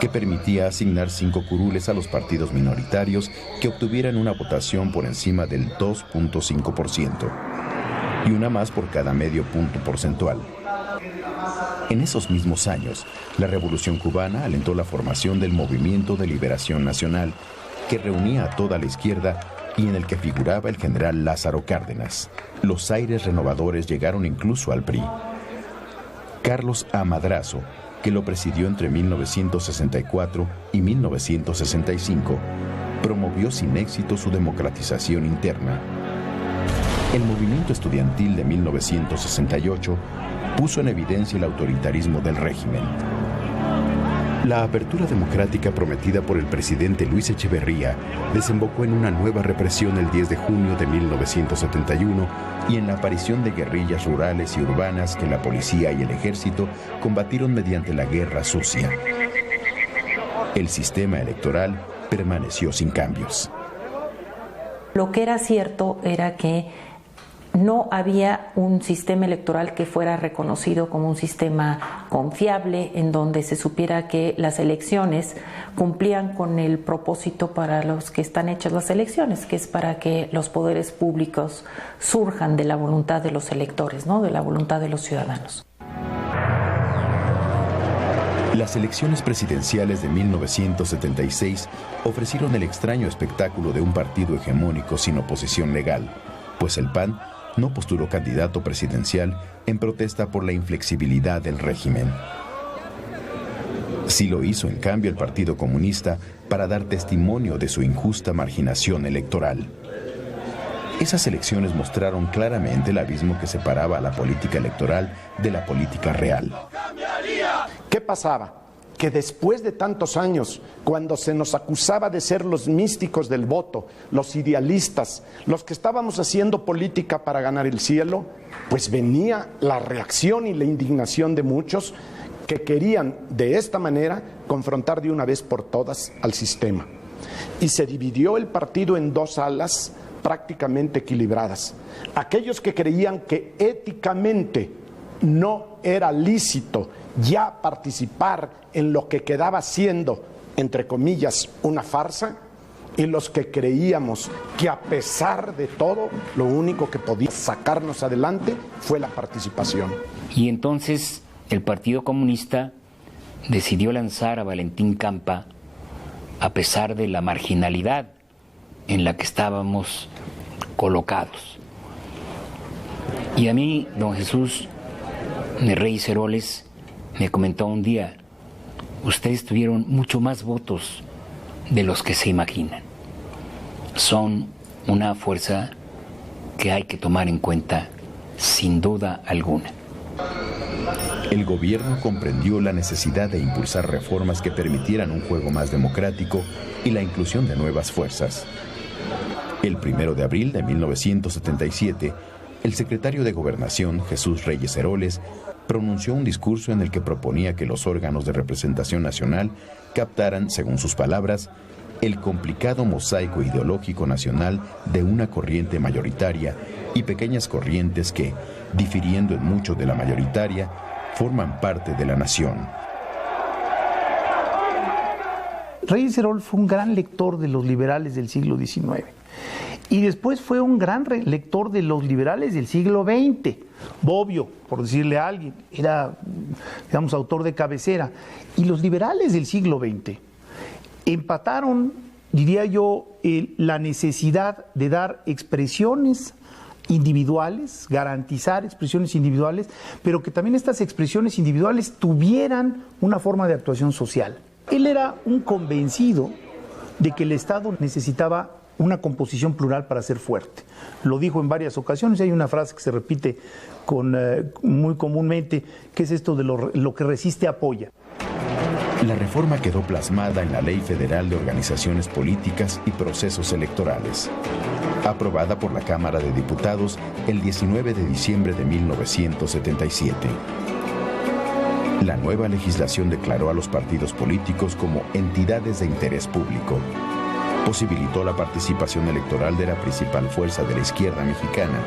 que permitía asignar 5 curules a los partidos minoritarios que obtuvieran una votación por encima del 2.5% y una más por cada medio punto porcentual. En esos mismos años, la Revolución Cubana alentó la formación del Movimiento de Liberación Nacional, que reunía a toda la izquierda y en el que figuraba el general Lázaro Cárdenas. Los aires renovadores llegaron incluso al PRI. Carlos A. Madrazo, que lo presidió entre 1964 y 1965, promovió sin éxito su democratización interna. El movimiento estudiantil de 1968 puso en evidencia el autoritarismo del régimen. La apertura democrática prometida por el presidente Luis Echeverría desembocó en una nueva represión el 10 de junio de 1971 y en la aparición de guerrillas rurales y urbanas que la policía y el ejército combatieron mediante la guerra sucia. El sistema electoral permaneció sin cambios. Lo que era cierto era que no había un sistema electoral que fuera reconocido como un sistema confiable, en donde se supiera que las elecciones cumplían con el propósito para los que están hechas las elecciones, que es para que los poderes públicos surjan de la voluntad de los electores, ¿no? De la voluntad de los ciudadanos. Las elecciones presidenciales de 1976 ofrecieron el extraño espectáculo de un partido hegemónico sin oposición legal, pues el PAN no postuló candidato presidencial en protesta por la inflexibilidad del régimen. Sí lo hizo, en cambio, el Partido Comunista para dar testimonio de su injusta marginación electoral. Esas elecciones mostraron claramente el abismo que separaba a la política electoral de la política real. ¿Qué pasaba? Que después de tantos años, cuando se nos acusaba de ser los místicos del voto, los idealistas, los que estábamos haciendo política para ganar el cielo, pues venía la reacción y la indignación de muchos que querían de esta manera confrontar de una vez por todas al sistema. Y se dividió el partido en 2 alas prácticamente equilibradas. Aquellos que creían que éticamente no era lícito ya participar en lo que quedaba siendo, entre comillas, una farsa, y los que creíamos que a pesar de todo, lo único que podía sacarnos adelante fue la participación. Y entonces el Partido Comunista decidió lanzar a Valentín Campa, a pesar de la marginalidad en la que estábamos colocados. Y a mí, don Jesús Rey Ceroles me comentó un día: ustedes tuvieron mucho más votos de los que se imaginan. son una fuerza que hay que tomar en cuenta sin duda alguna. El gobierno comprendió la necesidad de impulsar reformas que permitieran un juego más democrático y la inclusión de nuevas fuerzas. El 1 de abril de 1977, el secretario de Gobernación, Jesús Reyes Heroles, pronunció un discurso en el que proponía que los órganos de representación nacional captaran, según sus palabras, el complicado mosaico ideológico nacional de una corriente mayoritaria y pequeñas corrientes que, difiriendo en mucho de la mayoritaria, forman parte de la nación. Reyes Heroles fue un gran lector de los liberales del siglo XIX y después fue un gran lector de los liberales del siglo XX. Bobbio, por decirle a alguien, era, digamos, autor de cabecera. Y los liberales del siglo XX empataron, diría yo, la necesidad de dar expresiones individuales, garantizar expresiones individuales, pero que también estas expresiones individuales tuvieran una forma de actuación social. Él era un convencido de que el Estado necesitaba una composición plural para ser fuerte. Lo dijo en varias ocasiones, hay una frase que se repite muy comúnmente, que es esto de lo que resiste apoya. La reforma quedó plasmada en la Ley Federal de Organizaciones Políticas y Procesos Electorales, aprobada por la Cámara de Diputados el 19 de diciembre de 1977. La nueva legislación declaró a los partidos políticos como entidades de interés público. Posibilitó la participación electoral de la principal fuerza de la izquierda mexicana,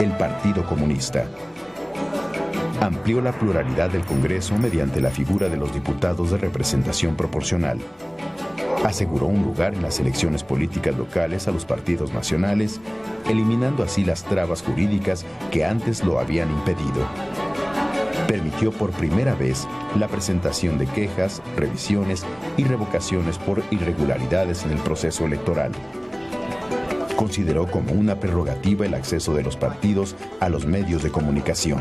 el Partido Comunista. Amplió la pluralidad del Congreso mediante la figura de los diputados de representación proporcional. Aseguró un lugar en las elecciones políticas locales a los partidos nacionales, eliminando así las trabas jurídicas que antes lo habían impedido. Permitió por primera vez la presentación de quejas, revisiones y revocaciones por irregularidades en el proceso electoral. Consideró como una prerrogativa el acceso de los partidos a los medios de comunicación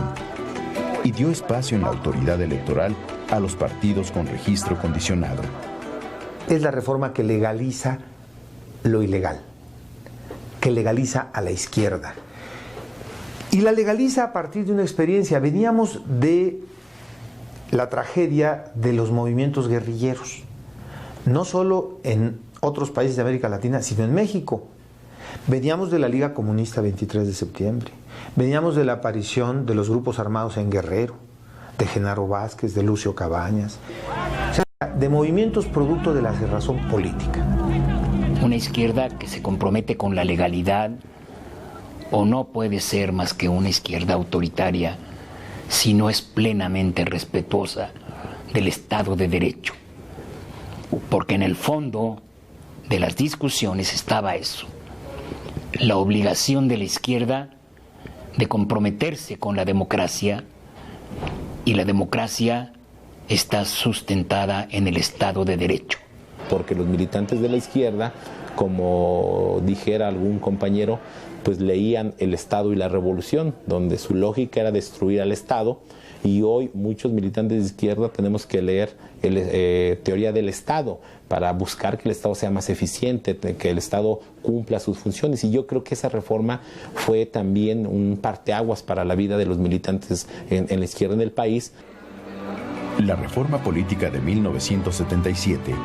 y dio espacio en la autoridad electoral a los partidos con registro condicionado. Es la reforma que legaliza lo ilegal, que legaliza a la izquierda. Y la legaliza a partir de una experiencia. Veníamos de la tragedia de los movimientos guerrilleros, no solo en otros países de América Latina, sino en México. Veníamos de la Liga Comunista 23 de septiembre, veníamos de la aparición de los grupos armados en Guerrero, de Genaro Vázquez, de Lucio Cabañas, o sea, de movimientos producto de la cerrazón política. Una izquierda que se compromete con la legalidad o no puede ser más que una izquierda autoritaria si no es plenamente respetuosa del Estado de Derecho. Porque en el fondo de las discusiones estaba eso, la obligación de la izquierda de comprometerse con la democracia, y la democracia está sustentada en el Estado de Derecho. Porque los militantes de la izquierda, como dijera algún compañero, pues leían El Estado y la Revolución, donde su lógica era destruir al Estado, y hoy muchos militantes de izquierda tenemos que leer Teoría del Estado para buscar que el Estado sea más eficiente, que el Estado cumpla sus funciones, y yo creo que esa reforma fue también un parteaguas para la vida de los militantes en la izquierda en el país. La reforma política de 1977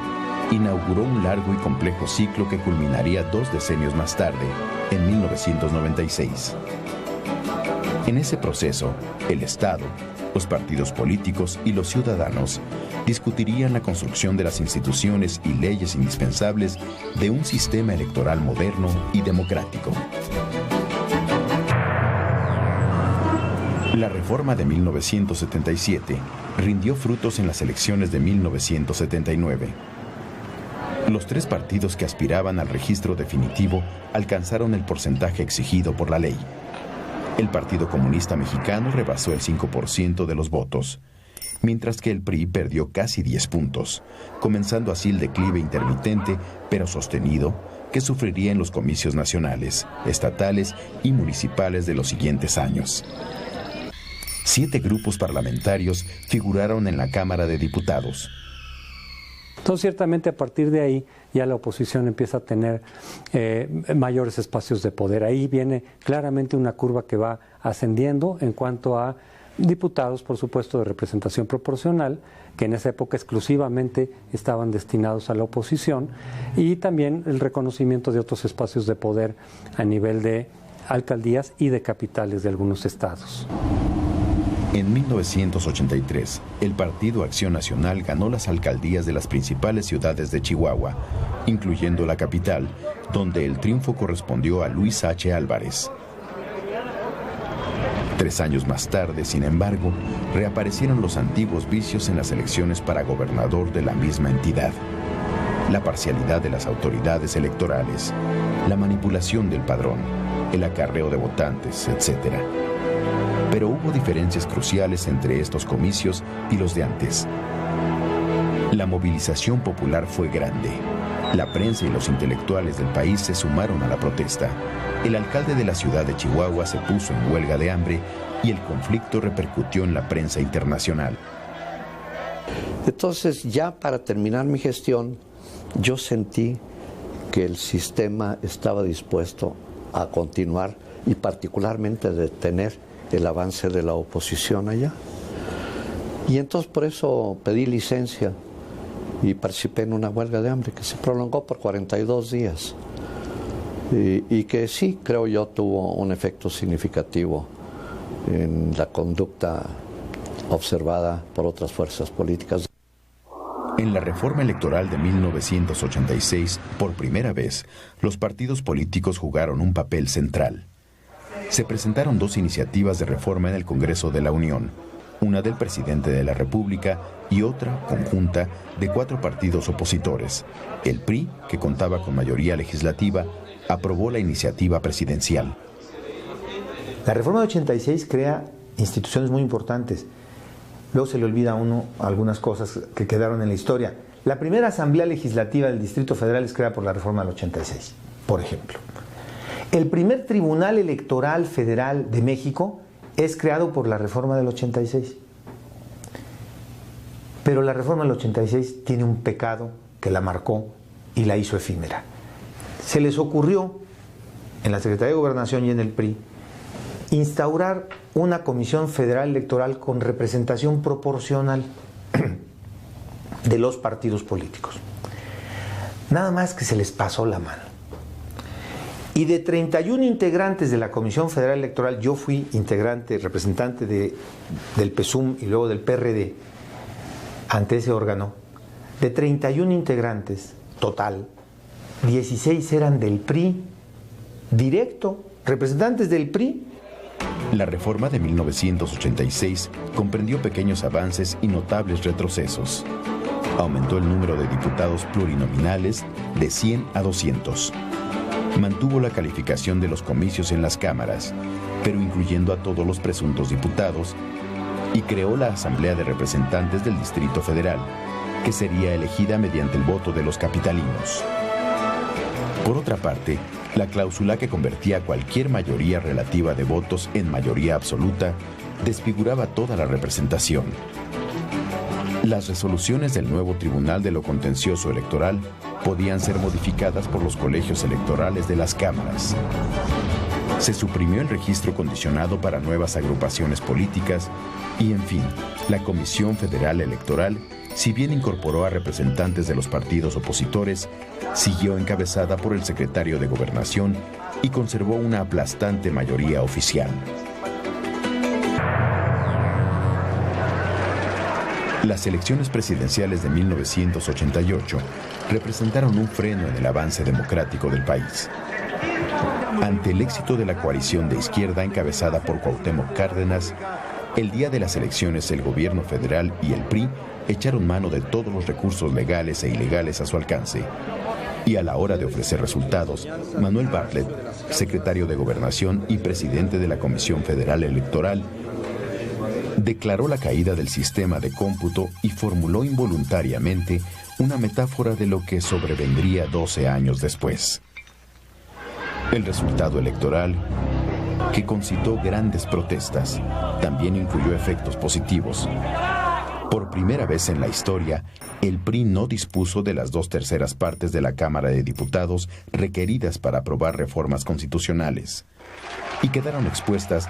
inauguró un largo y complejo ciclo que culminaría 2 decenios más tarde, en 1996. En ese proceso, el Estado, los partidos políticos y los ciudadanos discutirían la construcción de las instituciones y leyes indispensables de un sistema electoral moderno y democrático. La reforma de 1977 rindió frutos en las elecciones de 1979. Los 3 partidos que aspiraban al registro definitivo alcanzaron el porcentaje exigido por la ley. El Partido Comunista Mexicano rebasó el 5% de los votos, mientras que el PRI perdió casi 10 puntos, comenzando así el declive intermitente, pero sostenido, que sufriría en los comicios nacionales, estatales y municipales de los siguientes años. 7 grupos parlamentarios figuraron en la Cámara de Diputados. Entonces, ciertamente a partir de ahí ya la oposición empieza a tener mayores espacios de poder. Ahí viene claramente una curva que va ascendiendo en cuanto a diputados, por supuesto, de representación proporcional, que en esa época exclusivamente estaban destinados a la oposición, y también el reconocimiento de otros espacios de poder a nivel de alcaldías y de capitales de algunos estados. En 1983, el Partido Acción Nacional ganó las alcaldías de las principales ciudades de Chihuahua, incluyendo la capital, donde el triunfo correspondió a Luis H. Álvarez. 3 años más tarde, sin embargo, reaparecieron los antiguos vicios en las elecciones para gobernador de la misma entidad. La parcialidad de las autoridades electorales, la manipulación del padrón, el acarreo de votantes, etc. Pero hubo diferencias cruciales entre estos comicios y los de antes. La movilización popular fue grande. La prensa y los intelectuales del país se sumaron a la protesta. El alcalde de la ciudad de Chihuahua se puso en huelga de hambre y el conflicto repercutió en la prensa internacional. Entonces, ya para terminar mi gestión, yo sentí que el sistema estaba dispuesto a continuar y particularmente detener el avance de la oposición allá. Y entonces por eso pedí licencia y participé en una huelga de hambre que se prolongó por 42 días y que sí, creo yo, tuvo un efecto significativo en la conducta observada por otras fuerzas políticas. En la reforma electoral de 1986, por primera vez, los partidos políticos jugaron un papel central. Se presentaron 2 iniciativas de reforma en el Congreso de la Unión, una del presidente de la República y otra conjunta de 4 partidos opositores. El PRI, que contaba con mayoría legislativa, aprobó la iniciativa presidencial. La reforma de 86 crea instituciones muy importantes. Luego se le olvida a uno algunas cosas que quedaron en la historia. La primera Asamblea Legislativa del Distrito Federal es creada por la reforma del 86, por ejemplo. El primer Tribunal Electoral Federal de México es creado por la reforma del 86. Pero la reforma del 86 tiene un pecado que la marcó y la hizo efímera. Se les ocurrió, en la Secretaría de Gobernación y en el PRI, instaurar una Comisión Federal Electoral con representación proporcional de los partidos políticos. Nada más que se les pasó la mano. Y de 31 integrantes de la Comisión Federal Electoral, yo fui integrante, representante del PSUM y luego del PRD ante ese órgano. De 31 integrantes total, 16 eran del PRI, directo, representantes del PRI. La reforma de 1986 comprendió pequeños avances y notables retrocesos. Aumentó el número de diputados plurinominales de 100 a 200. Mantuvo la calificación de los comicios en las cámaras, pero incluyendo a todos los presuntos diputados, y creó la Asamblea de Representantes del Distrito Federal, que sería elegida mediante el voto de los capitalinos. Por otra parte, la cláusula que convertía cualquier mayoría relativa de votos en mayoría absoluta desfiguraba toda la representación. Las resoluciones del nuevo Tribunal de lo Contencioso Electoral podían ser modificadas por los colegios electorales de las cámaras. Se suprimió el registro condicionado para nuevas agrupaciones políticas y, en fin, la Comisión Federal Electoral, si bien incorporó a representantes de los partidos opositores, siguió encabezada por el secretario de Gobernación y conservó una aplastante mayoría oficial. Las elecciones presidenciales de 1988 representaron un freno en el avance democrático del país. Ante el éxito de la coalición de izquierda encabezada por Cuauhtémoc Cárdenas, el día de las elecciones el gobierno federal y el PRI echaron mano de todos los recursos legales e ilegales a su alcance. Y a la hora de ofrecer resultados, Manuel Bartlett, secretario de Gobernación y presidente de la Comisión Federal Electoral, declaró la caída del sistema de cómputo y formuló involuntariamente una metáfora de lo que sobrevendría 12 años después. El resultado electoral, que concitó grandes protestas, también incluyó efectos positivos. Por primera vez en la historia, el PRI no dispuso de las 2/3 partes de la Cámara de Diputados requeridas para aprobar reformas constitucionales. Y quedaron expuestas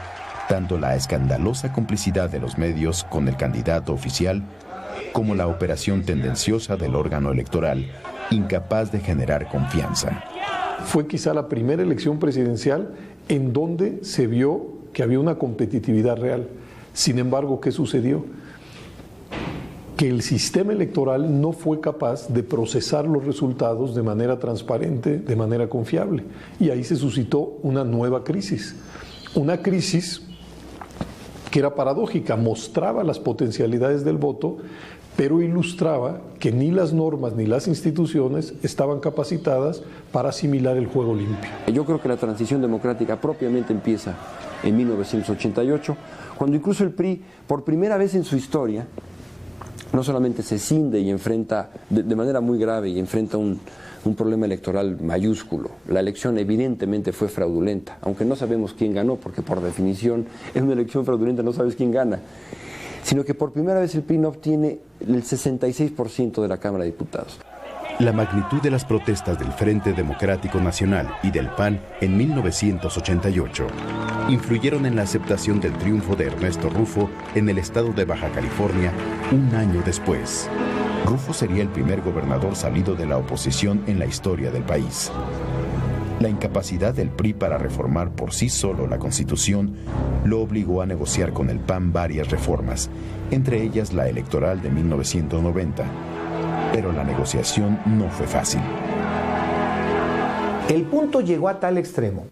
tanto la escandalosa complicidad de los medios con el candidato oficial, como la operación tendenciosa del órgano electoral, incapaz de generar confianza. Fue quizá la primera elección presidencial en donde se vio que había una competitividad real. Sin embargo, ¿qué sucedió? Que el sistema electoral no fue capaz de procesar los resultados de manera transparente, de manera confiable. Y ahí se suscitó una nueva crisis. Una crisis que era paradójica, mostraba las potencialidades del voto, pero ilustraba que ni las normas ni las instituciones estaban capacitadas para asimilar el juego limpio. Yo creo que la transición democrática propiamente empieza en 1988, cuando incluso el PRI, por primera vez en su historia, no solamente se cinde y enfrenta de manera muy grave y enfrenta un problema electoral mayúsculo. La elección evidentemente fue fraudulenta, aunque no sabemos quién ganó, porque por definición en una elección fraudulenta no sabes quién gana, sino que por primera vez el PRI no obtiene el 66% de la Cámara de Diputados. La magnitud de las protestas del Frente Democrático Nacional y del PAN en 1988 influyeron en la aceptación del triunfo de Ernesto Rufo en el estado de Baja California un año después. Rufo sería el primer gobernador salido de la oposición en la historia del país. La incapacidad del PRI para reformar por sí solo la Constitución lo obligó a negociar con el PAN varias reformas, entre ellas la electoral de 1990. Pero la negociación no fue fácil. El punto llegó a tal extremo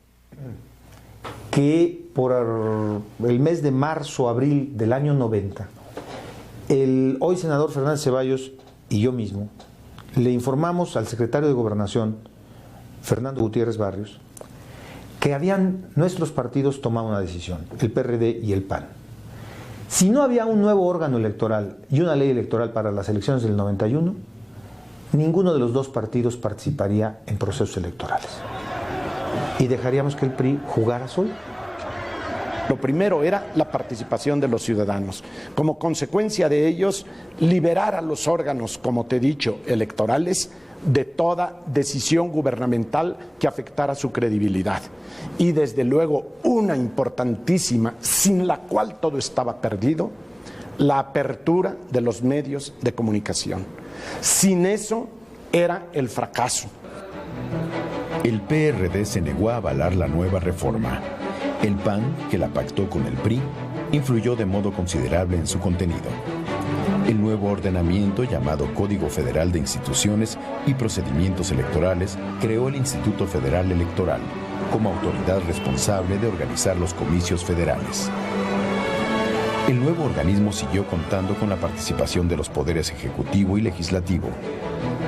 que por el mes de marzo, abril del año 90, el hoy senador Fernández Ceballos y yo mismo le informamos al secretario de Gobernación, Fernando Gutiérrez Barrios, que habían nuestros partidos tomado una decisión, el PRD y el PAN. Si no había un nuevo órgano electoral y una ley electoral para las elecciones del 91, ninguno de los dos partidos participaría en procesos electorales. Y dejaríamos que el PRI jugara solo. Lo primero era la participación de los ciudadanos. Como consecuencia de ellos, liberar a los órganos, como te he dicho, electorales, de toda decisión gubernamental que afectara su credibilidad. Y desde luego, una importantísima, sin la cual todo estaba perdido, la apertura de los medios de comunicación. Sin eso, era el fracaso. El PRD se negó a avalar la nueva reforma. El PAN, que la pactó con el PRI, influyó de modo considerable en su contenido. El nuevo ordenamiento, llamado Código Federal de Instituciones y Procedimientos Electorales, creó el Instituto Federal Electoral como autoridad responsable de organizar los comicios federales. El nuevo organismo siguió contando con la participación de los poderes ejecutivo y legislativo,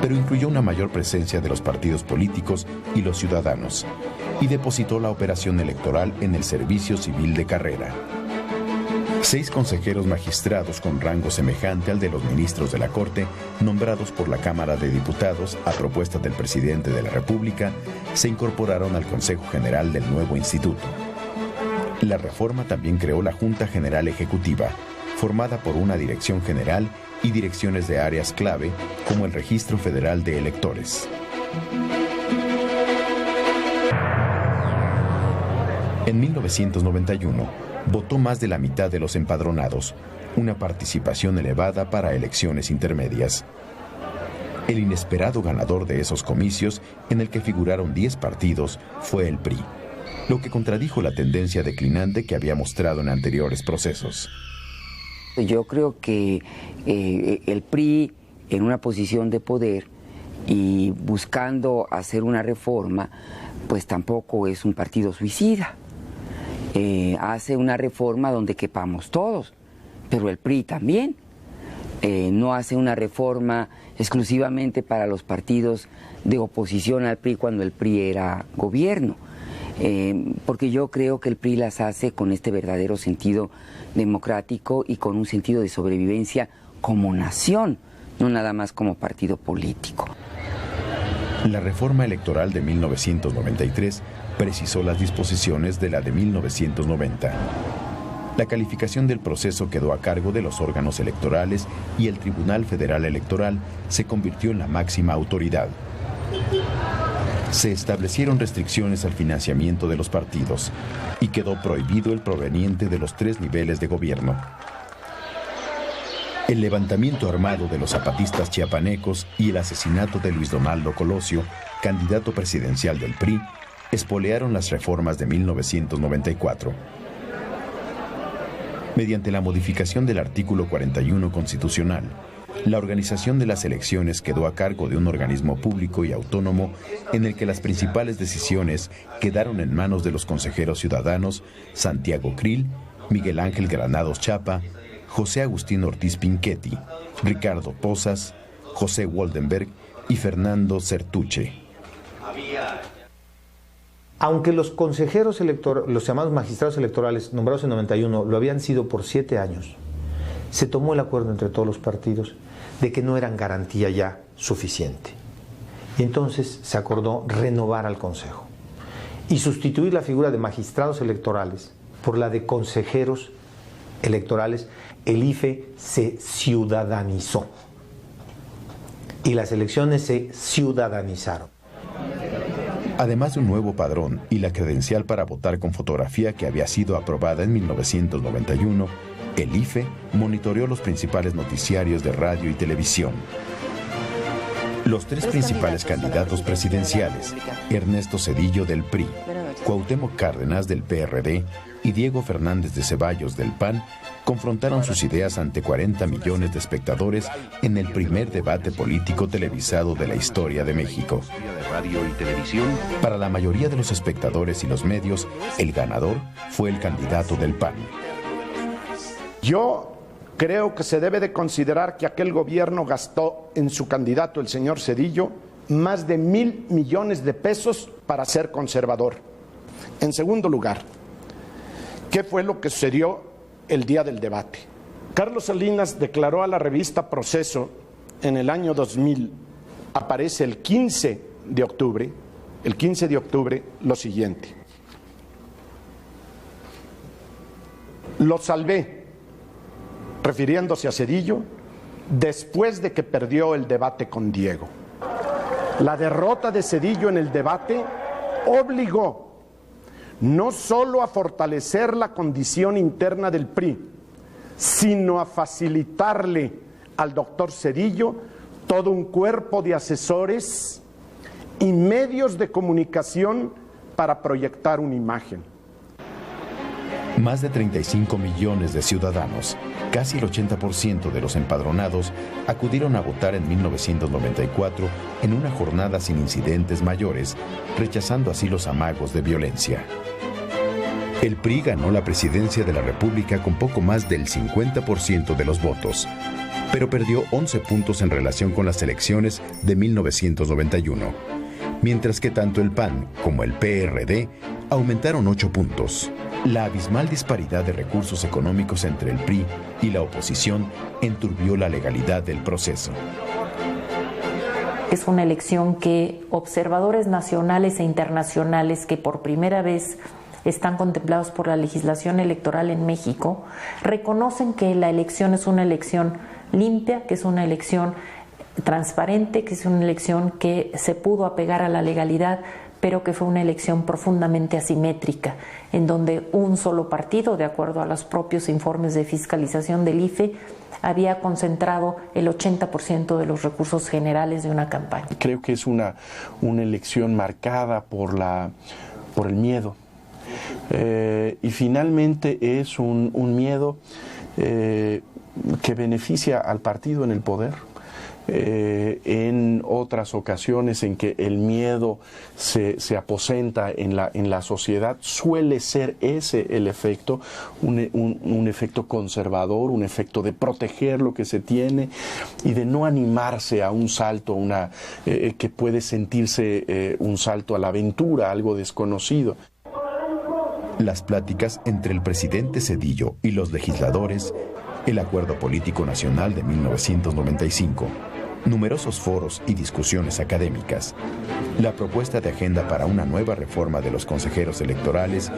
pero incluyó una mayor presencia de los partidos políticos y los ciudadanos, y depositó la operación electoral en el Servicio Civil de Carrera. 6 consejeros magistrados con rango semejante al de los ministros de la Corte, nombrados por la Cámara de Diputados a propuesta del presidente de la República, se incorporaron al Consejo General del nuevo instituto. La reforma también creó la Junta General Ejecutiva, formada por una dirección general y direcciones de áreas clave, como el Registro Federal de Electores. En 1991, votó más de la mitad de los empadronados, una participación elevada para elecciones intermedias. El inesperado ganador de esos comicios, en el que figuraron 10 partidos, fue el PRI, lo que contradijo la tendencia declinante que había mostrado en anteriores procesos. Yo creo que el PRI, en una posición de poder y buscando hacer una reforma, pues tampoco es un partido suicida. Hace una reforma donde quepamos todos, pero el PRI también. No hace una reforma exclusivamente para los partidos de oposición al PRI cuando el PRI era gobierno, porque yo creo que el PRI las hace con este verdadero sentido democrático y con un sentido de sobrevivencia como nación, no nada más como partido político. La reforma electoral de 1993 precisó las disposiciones de la de 1990. La calificación del proceso quedó a cargo de los órganos electorales y el Tribunal Federal Electoral se convirtió en la máxima autoridad. Se establecieron restricciones al financiamiento de los partidos y quedó prohibido el proveniente de los 3 niveles de gobierno. El levantamiento armado de los zapatistas chiapanecos y el asesinato de Luis Donaldo Colosio, candidato presidencial del PRI, espolearon las reformas de 1994. Mediante la modificación del artículo 41 constitucional, la organización de las elecciones quedó a cargo de un organismo público y autónomo en el que las principales decisiones quedaron en manos de los consejeros ciudadanos Santiago Krill, Miguel Ángel Granados Chapa, José Agustín Ortiz Pinchetti, Ricardo Pozas, José Woldenberg y Fernando Certuche. Aunque los consejeros electorales, los llamados magistrados electorales nombrados en 91 lo habían sido por 7 años, se tomó el acuerdo entre todos los partidos de que no eran garantía ya suficiente. Y entonces se acordó renovar al Consejo y sustituir la figura de magistrados electorales por la de consejeros electorales. El IFE se ciudadanizó y las elecciones se ciudadanizaron. Además de un nuevo padrón y la credencial para votar con fotografía que había sido aprobada en 1991, el IFE monitoreó los principales noticiarios de radio y televisión. Los 3 principales candidatos presidenciales, Ernesto Zedillo del PRI, Cuauhtémoc Cárdenas del PRD y Diego Fernández de Ceballos del PAN, confrontaron sus ideas ante 40 millones de espectadores en el primer debate político televisado de la historia de México. Para la mayoría de los espectadores y los medios, el ganador fue el candidato del PAN. Yo creo que se debe de considerar que aquel gobierno gastó en su candidato, el señor Zedillo, más de 1,000 millones de pesos para ser conservador. En segundo lugar, ¿qué fue lo que sucedió el día del debate? Carlos Salinas declaró a la revista Proceso en el año 2000, aparece el 15 de octubre, lo siguiente: lo salvé, refiriéndose a Zedillo, después de que perdió el debate con Diego. La derrota de Zedillo en el debate obligó no solo a fortalecer la condición interna del PRI, sino a facilitarle al doctor Zedillo todo un cuerpo de asesores y medios de comunicación para proyectar una imagen. Más de 35 millones de ciudadanos, casi el 80% de los empadronados, acudieron a votar en 1994 en una jornada sin incidentes mayores, rechazando así los amagos de violencia. El PRI ganó la presidencia de la República con poco más del 50% de los votos, pero perdió 11 puntos en relación con las elecciones de 1991, mientras que tanto el PAN como el PRD aumentaron 8 puntos. La abismal disparidad de recursos económicos entre el PRI y la oposición enturbió la legalidad del proceso. Es una elección que observadores nacionales e internacionales que por primera vez están contemplados por la legislación electoral en México, reconocen que la elección es una elección limpia, que es una elección transparente, que es una elección que se pudo apegar a la legalidad, pero que fue una elección profundamente asimétrica, en donde un solo partido, de acuerdo a los propios informes de fiscalización del IFE, había concentrado el 80% de los recursos generales de una campaña. Creo que es una elección marcada por el miedo. Y finalmente es un miedo que beneficia al partido en el poder. En otras ocasiones en que el miedo se aposenta en la sociedad, suele ser ese el efecto, un efecto conservador, un efecto de proteger lo que se tiene y de no animarse a un salto, que puede sentirse un salto a la aventura, algo desconocido. Las pláticas entre el presidente Zedillo y los legisladores, el Acuerdo Político Nacional de 1995, numerosos foros y discusiones académicas, la propuesta de agenda para una nueva reforma de los consejeros electorales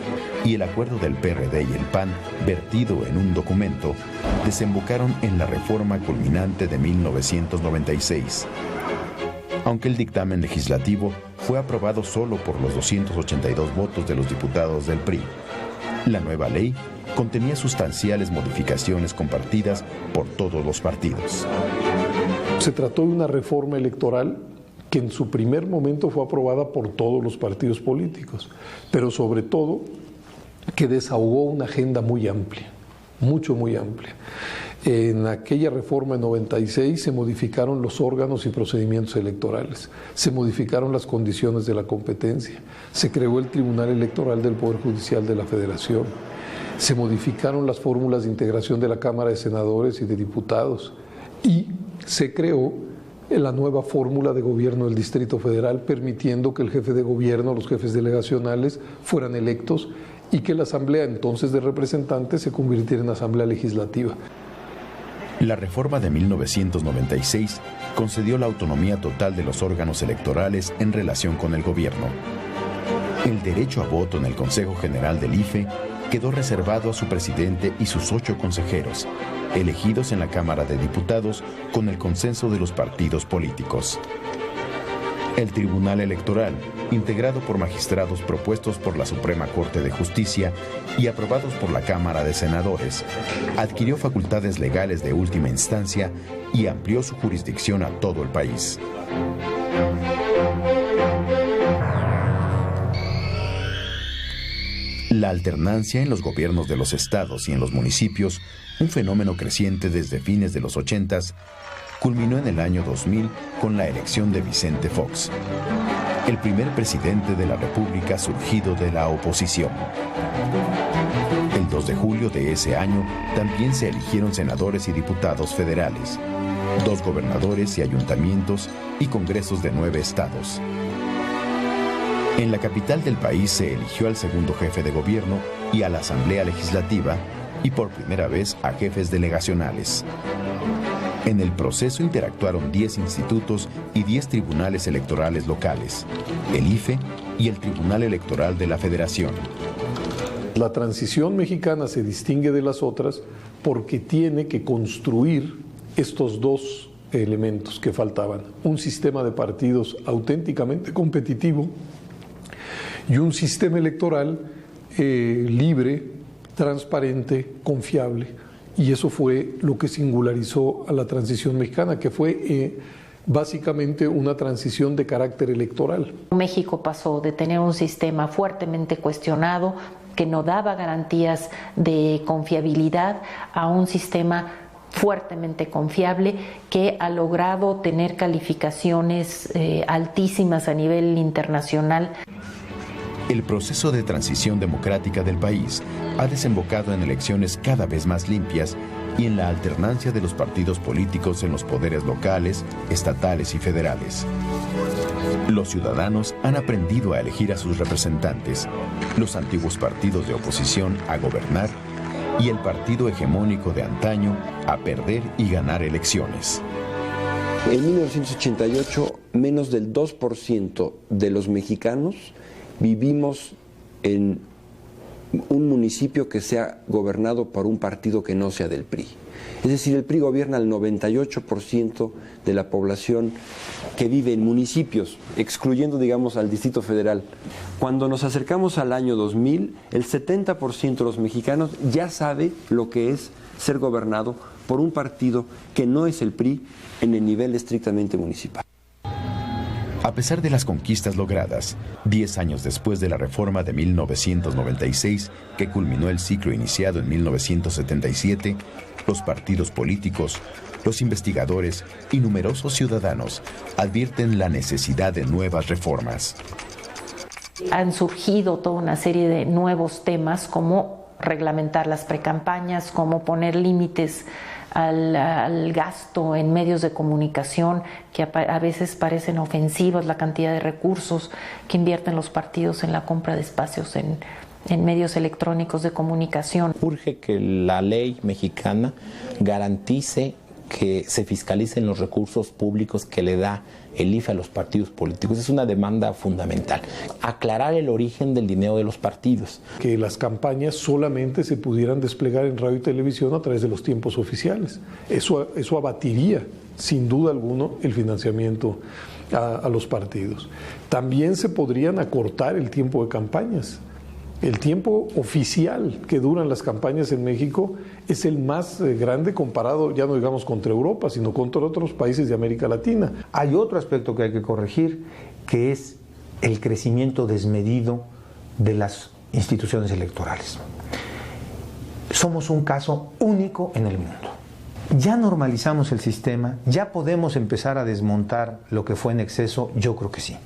y el acuerdo del PRD y el PAN, vertido en un documento, desembocaron en la reforma culminante de 1996. Aunque el dictamen legislativo fue aprobado solo por los 282 votos de los diputados del PRI, la nueva ley contenía sustanciales modificaciones compartidas por todos los partidos. Se trató de una reforma electoral que en su primer momento fue aprobada por todos los partidos políticos, pero sobre todo que desahogó una agenda muy amplia, muy amplia. En aquella reforma en 96 se modificaron los órganos y procedimientos electorales, se modificaron las condiciones de la competencia, se creó el Tribunal Electoral del Poder Judicial de la Federación, se modificaron las fórmulas de integración de la Cámara de Senadores y de Diputados y se creó la nueva fórmula de gobierno del Distrito Federal, permitiendo que el jefe de gobierno, los jefes delegacionales fueran electos y que la Asamblea entonces de Representantes se convirtiera en Asamblea Legislativa. La reforma de 1996 concedió la autonomía total de los órganos electorales en relación con el gobierno. El derecho a voto en el Consejo General del IFE quedó reservado a su presidente y sus 8 consejeros, elegidos en la Cámara de Diputados con el consenso de los partidos políticos. El Tribunal Electoral, integrado por magistrados propuestos por la Suprema Corte de Justicia y aprobados por la Cámara de Senadores, adquirió facultades legales de última instancia y amplió su jurisdicción a todo el país. La alternancia en los gobiernos de los estados y en los municipios, un fenómeno creciente desde fines de los 80s, culminó en el año 2000 con la elección de Vicente Fox, el primer presidente de la República surgido de la oposición. El 2 de julio de ese año también se eligieron senadores y diputados federales, 2 gobernadores y ayuntamientos y congresos de 9 estados. En la capital del país se eligió al segundo jefe de gobierno y a la Asamblea Legislativa y por primera vez a jefes delegacionales. En el proceso interactuaron 10 institutos y 10 tribunales electorales locales, el IFE y el Tribunal Electoral de la Federación. La transición mexicana se distingue de las otras porque tiene que construir estos 2 elementos que faltaban: un sistema de partidos auténticamente competitivo y un sistema electoral libre, transparente, confiable. Y eso fue lo que singularizó a la transición mexicana, que fue básicamente una transición de carácter electoral. México pasó de tener un sistema fuertemente cuestionado, que no daba garantías de confiabilidad, a un sistema fuertemente confiable que ha logrado tener calificaciones altísimas a nivel internacional. El proceso de transición democrática del país ha desembocado en elecciones cada vez más limpias y en la alternancia de los partidos políticos en los poderes locales, estatales y federales. Los ciudadanos han aprendido a elegir a sus representantes, los antiguos partidos de oposición a gobernar y el partido hegemónico de antaño a perder y ganar elecciones. En 1988, menos del 2% de los mexicanos vivimos en un municipio que sea gobernado por un partido que no sea del PRI. Es decir, el PRI gobierna el 98% de la población que vive en municipios, excluyendo, digamos, al Distrito Federal. Cuando nos acercamos al año 2000, el 70% de los mexicanos ya sabe lo que es ser gobernado por un partido que no es el PRI en el nivel estrictamente municipal. A pesar de las conquistas logradas, 10 años después de la reforma de 1996, que culminó el ciclo iniciado en 1977, los partidos políticos, los investigadores y numerosos ciudadanos advierten la necesidad de nuevas reformas. Han surgido toda una serie de nuevos temas, como reglamentar las precampañas, como poner límites al gasto en medios de comunicación, que a veces parecen ofensivos, la cantidad de recursos que invierten los partidos en la compra de espacios en medios electrónicos de comunicación. Urge que la ley mexicana garantice que se fiscalicen los recursos públicos que le da el IFE a los partidos políticos. Es una demanda fundamental. Aclarar el origen del dinero de los partidos. Que las campañas solamente se pudieran desplegar en radio y televisión a través de los tiempos oficiales. Eso abatiría, sin duda alguna, el financiamiento a los partidos. También se podrían acortar el tiempo de campañas. El tiempo oficial que duran las campañas en México es el más grande comparado, ya no digamos contra Europa, sino contra otros países de América Latina. Hay otro aspecto que hay que corregir, que es el crecimiento desmedido de las instituciones electorales. Somos un caso único en el mundo. Ya normalizamos el sistema, ya podemos empezar a desmontar lo que fue en exceso, yo creo que sí.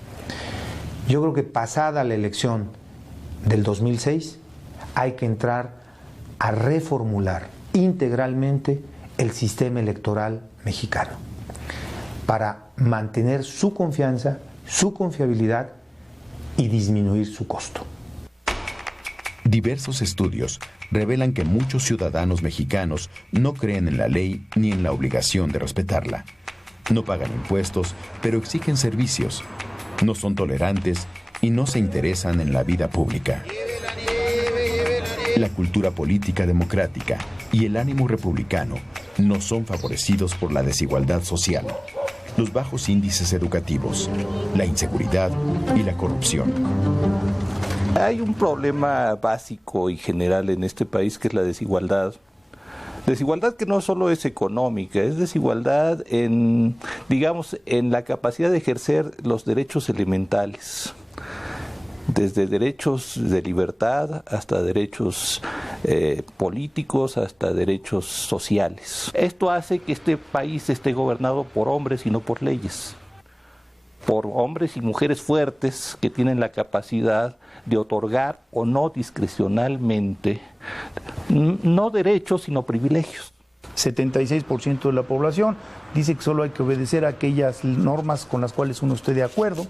Yo creo que pasada la elección del 2006 hay que entrar a reformular integralmente el sistema electoral mexicano para mantener su confianza, su confiabilidad y disminuir su costo. Diversos estudios revelan que muchos ciudadanos mexicanos no creen en la ley ni en la obligación de respetarla. No pagan impuestos, pero exigen servicios. No son tolerantes y no se interesan en la vida pública. La cultura política democrática y el ánimo republicano no son favorecidos por la desigualdad social, los bajos índices educativos, la inseguridad y la corrupción. Hay un problema básico y general en este país que es la desigualdad. Desigualdad que no solo es económica, es desigualdad en, digamos, en la capacidad de ejercer los derechos elementales. Desde derechos de libertad hasta derechos políticos, hasta derechos sociales. Esto hace que este país esté gobernado por hombres y no por leyes. Por hombres y mujeres fuertes que tienen la capacidad de otorgar o no discrecionalmente, no derechos, sino privilegios. 76% de la población dice que solo hay que obedecer a aquellas normas con las cuales uno esté de acuerdo.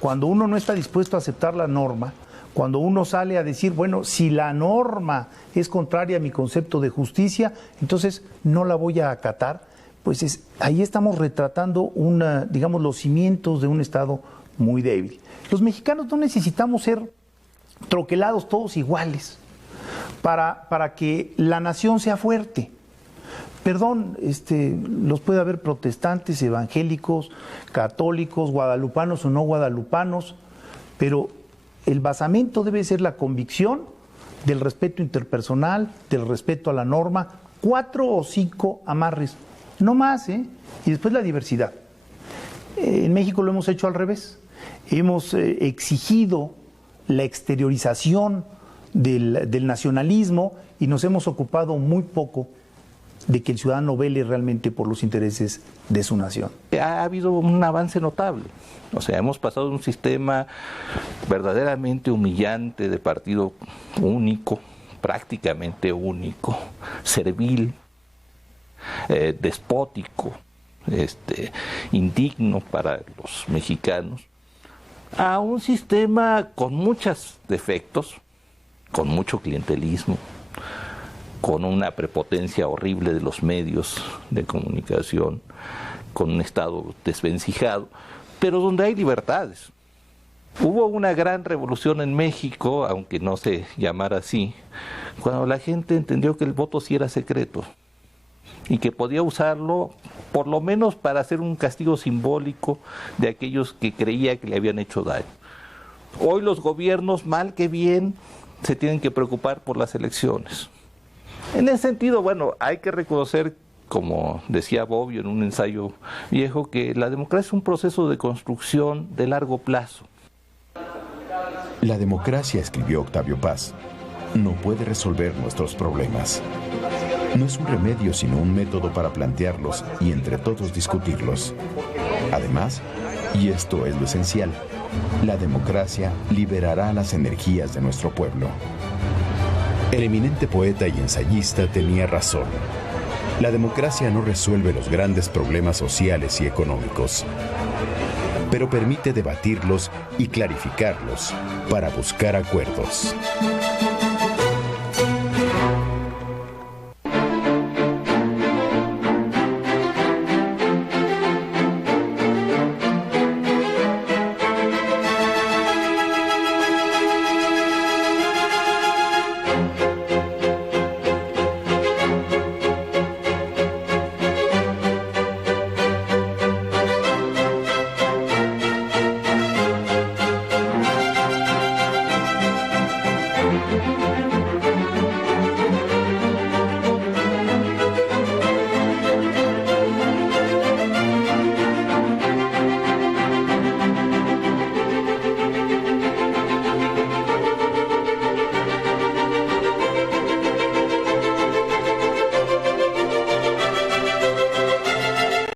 Cuando uno no está dispuesto a aceptar la norma, cuando uno sale a decir, bueno, si la norma es contraria a mi concepto de justicia, entonces no la voy a acatar, pues ahí estamos retratando digamos, los cimientos de un Estado muy débil. Los mexicanos no necesitamos ser troquelados todos iguales para que la nación sea fuerte. Perdón, los puede haber protestantes, evangélicos, católicos, guadalupanos o no guadalupanos, pero el basamento debe ser la convicción del respeto interpersonal, del respeto a la norma, 4 o 5 amarres, no más, y después la diversidad. En México lo hemos hecho al revés, hemos exigido la exteriorización del nacionalismo y nos hemos ocupado muy poco de que el ciudadano vele realmente por los intereses de su nación. Ha habido un avance notable. O sea, hemos pasado de un sistema verdaderamente humillante de partido único, prácticamente único, servil, despótico, indigno para los mexicanos, a un sistema con muchos defectos, con mucho clientelismo, con una prepotencia horrible de los medios de comunicación, con un Estado desvencijado, pero donde hay libertades. Hubo una gran revolución en México, aunque no se llamara así, cuando la gente entendió que el voto sí era secreto y que podía usarlo por lo menos para hacer un castigo simbólico de aquellos que creía que le habían hecho daño. Hoy los gobiernos, mal que bien, se tienen que preocupar por las elecciones. En ese sentido, bueno, hay que reconocer, como decía Bobbio en un ensayo viejo, que la democracia es un proceso de construcción de largo plazo. La democracia, escribió Octavio Paz, no puede resolver nuestros problemas. No es un remedio, sino un método para plantearlos y entre todos discutirlos. Además, y esto es lo esencial, la democracia liberará las energías de nuestro pueblo. El eminente poeta y ensayista tenía razón. La democracia no resuelve los grandes problemas sociales y económicos, pero permite debatirlos y clarificarlos para buscar acuerdos.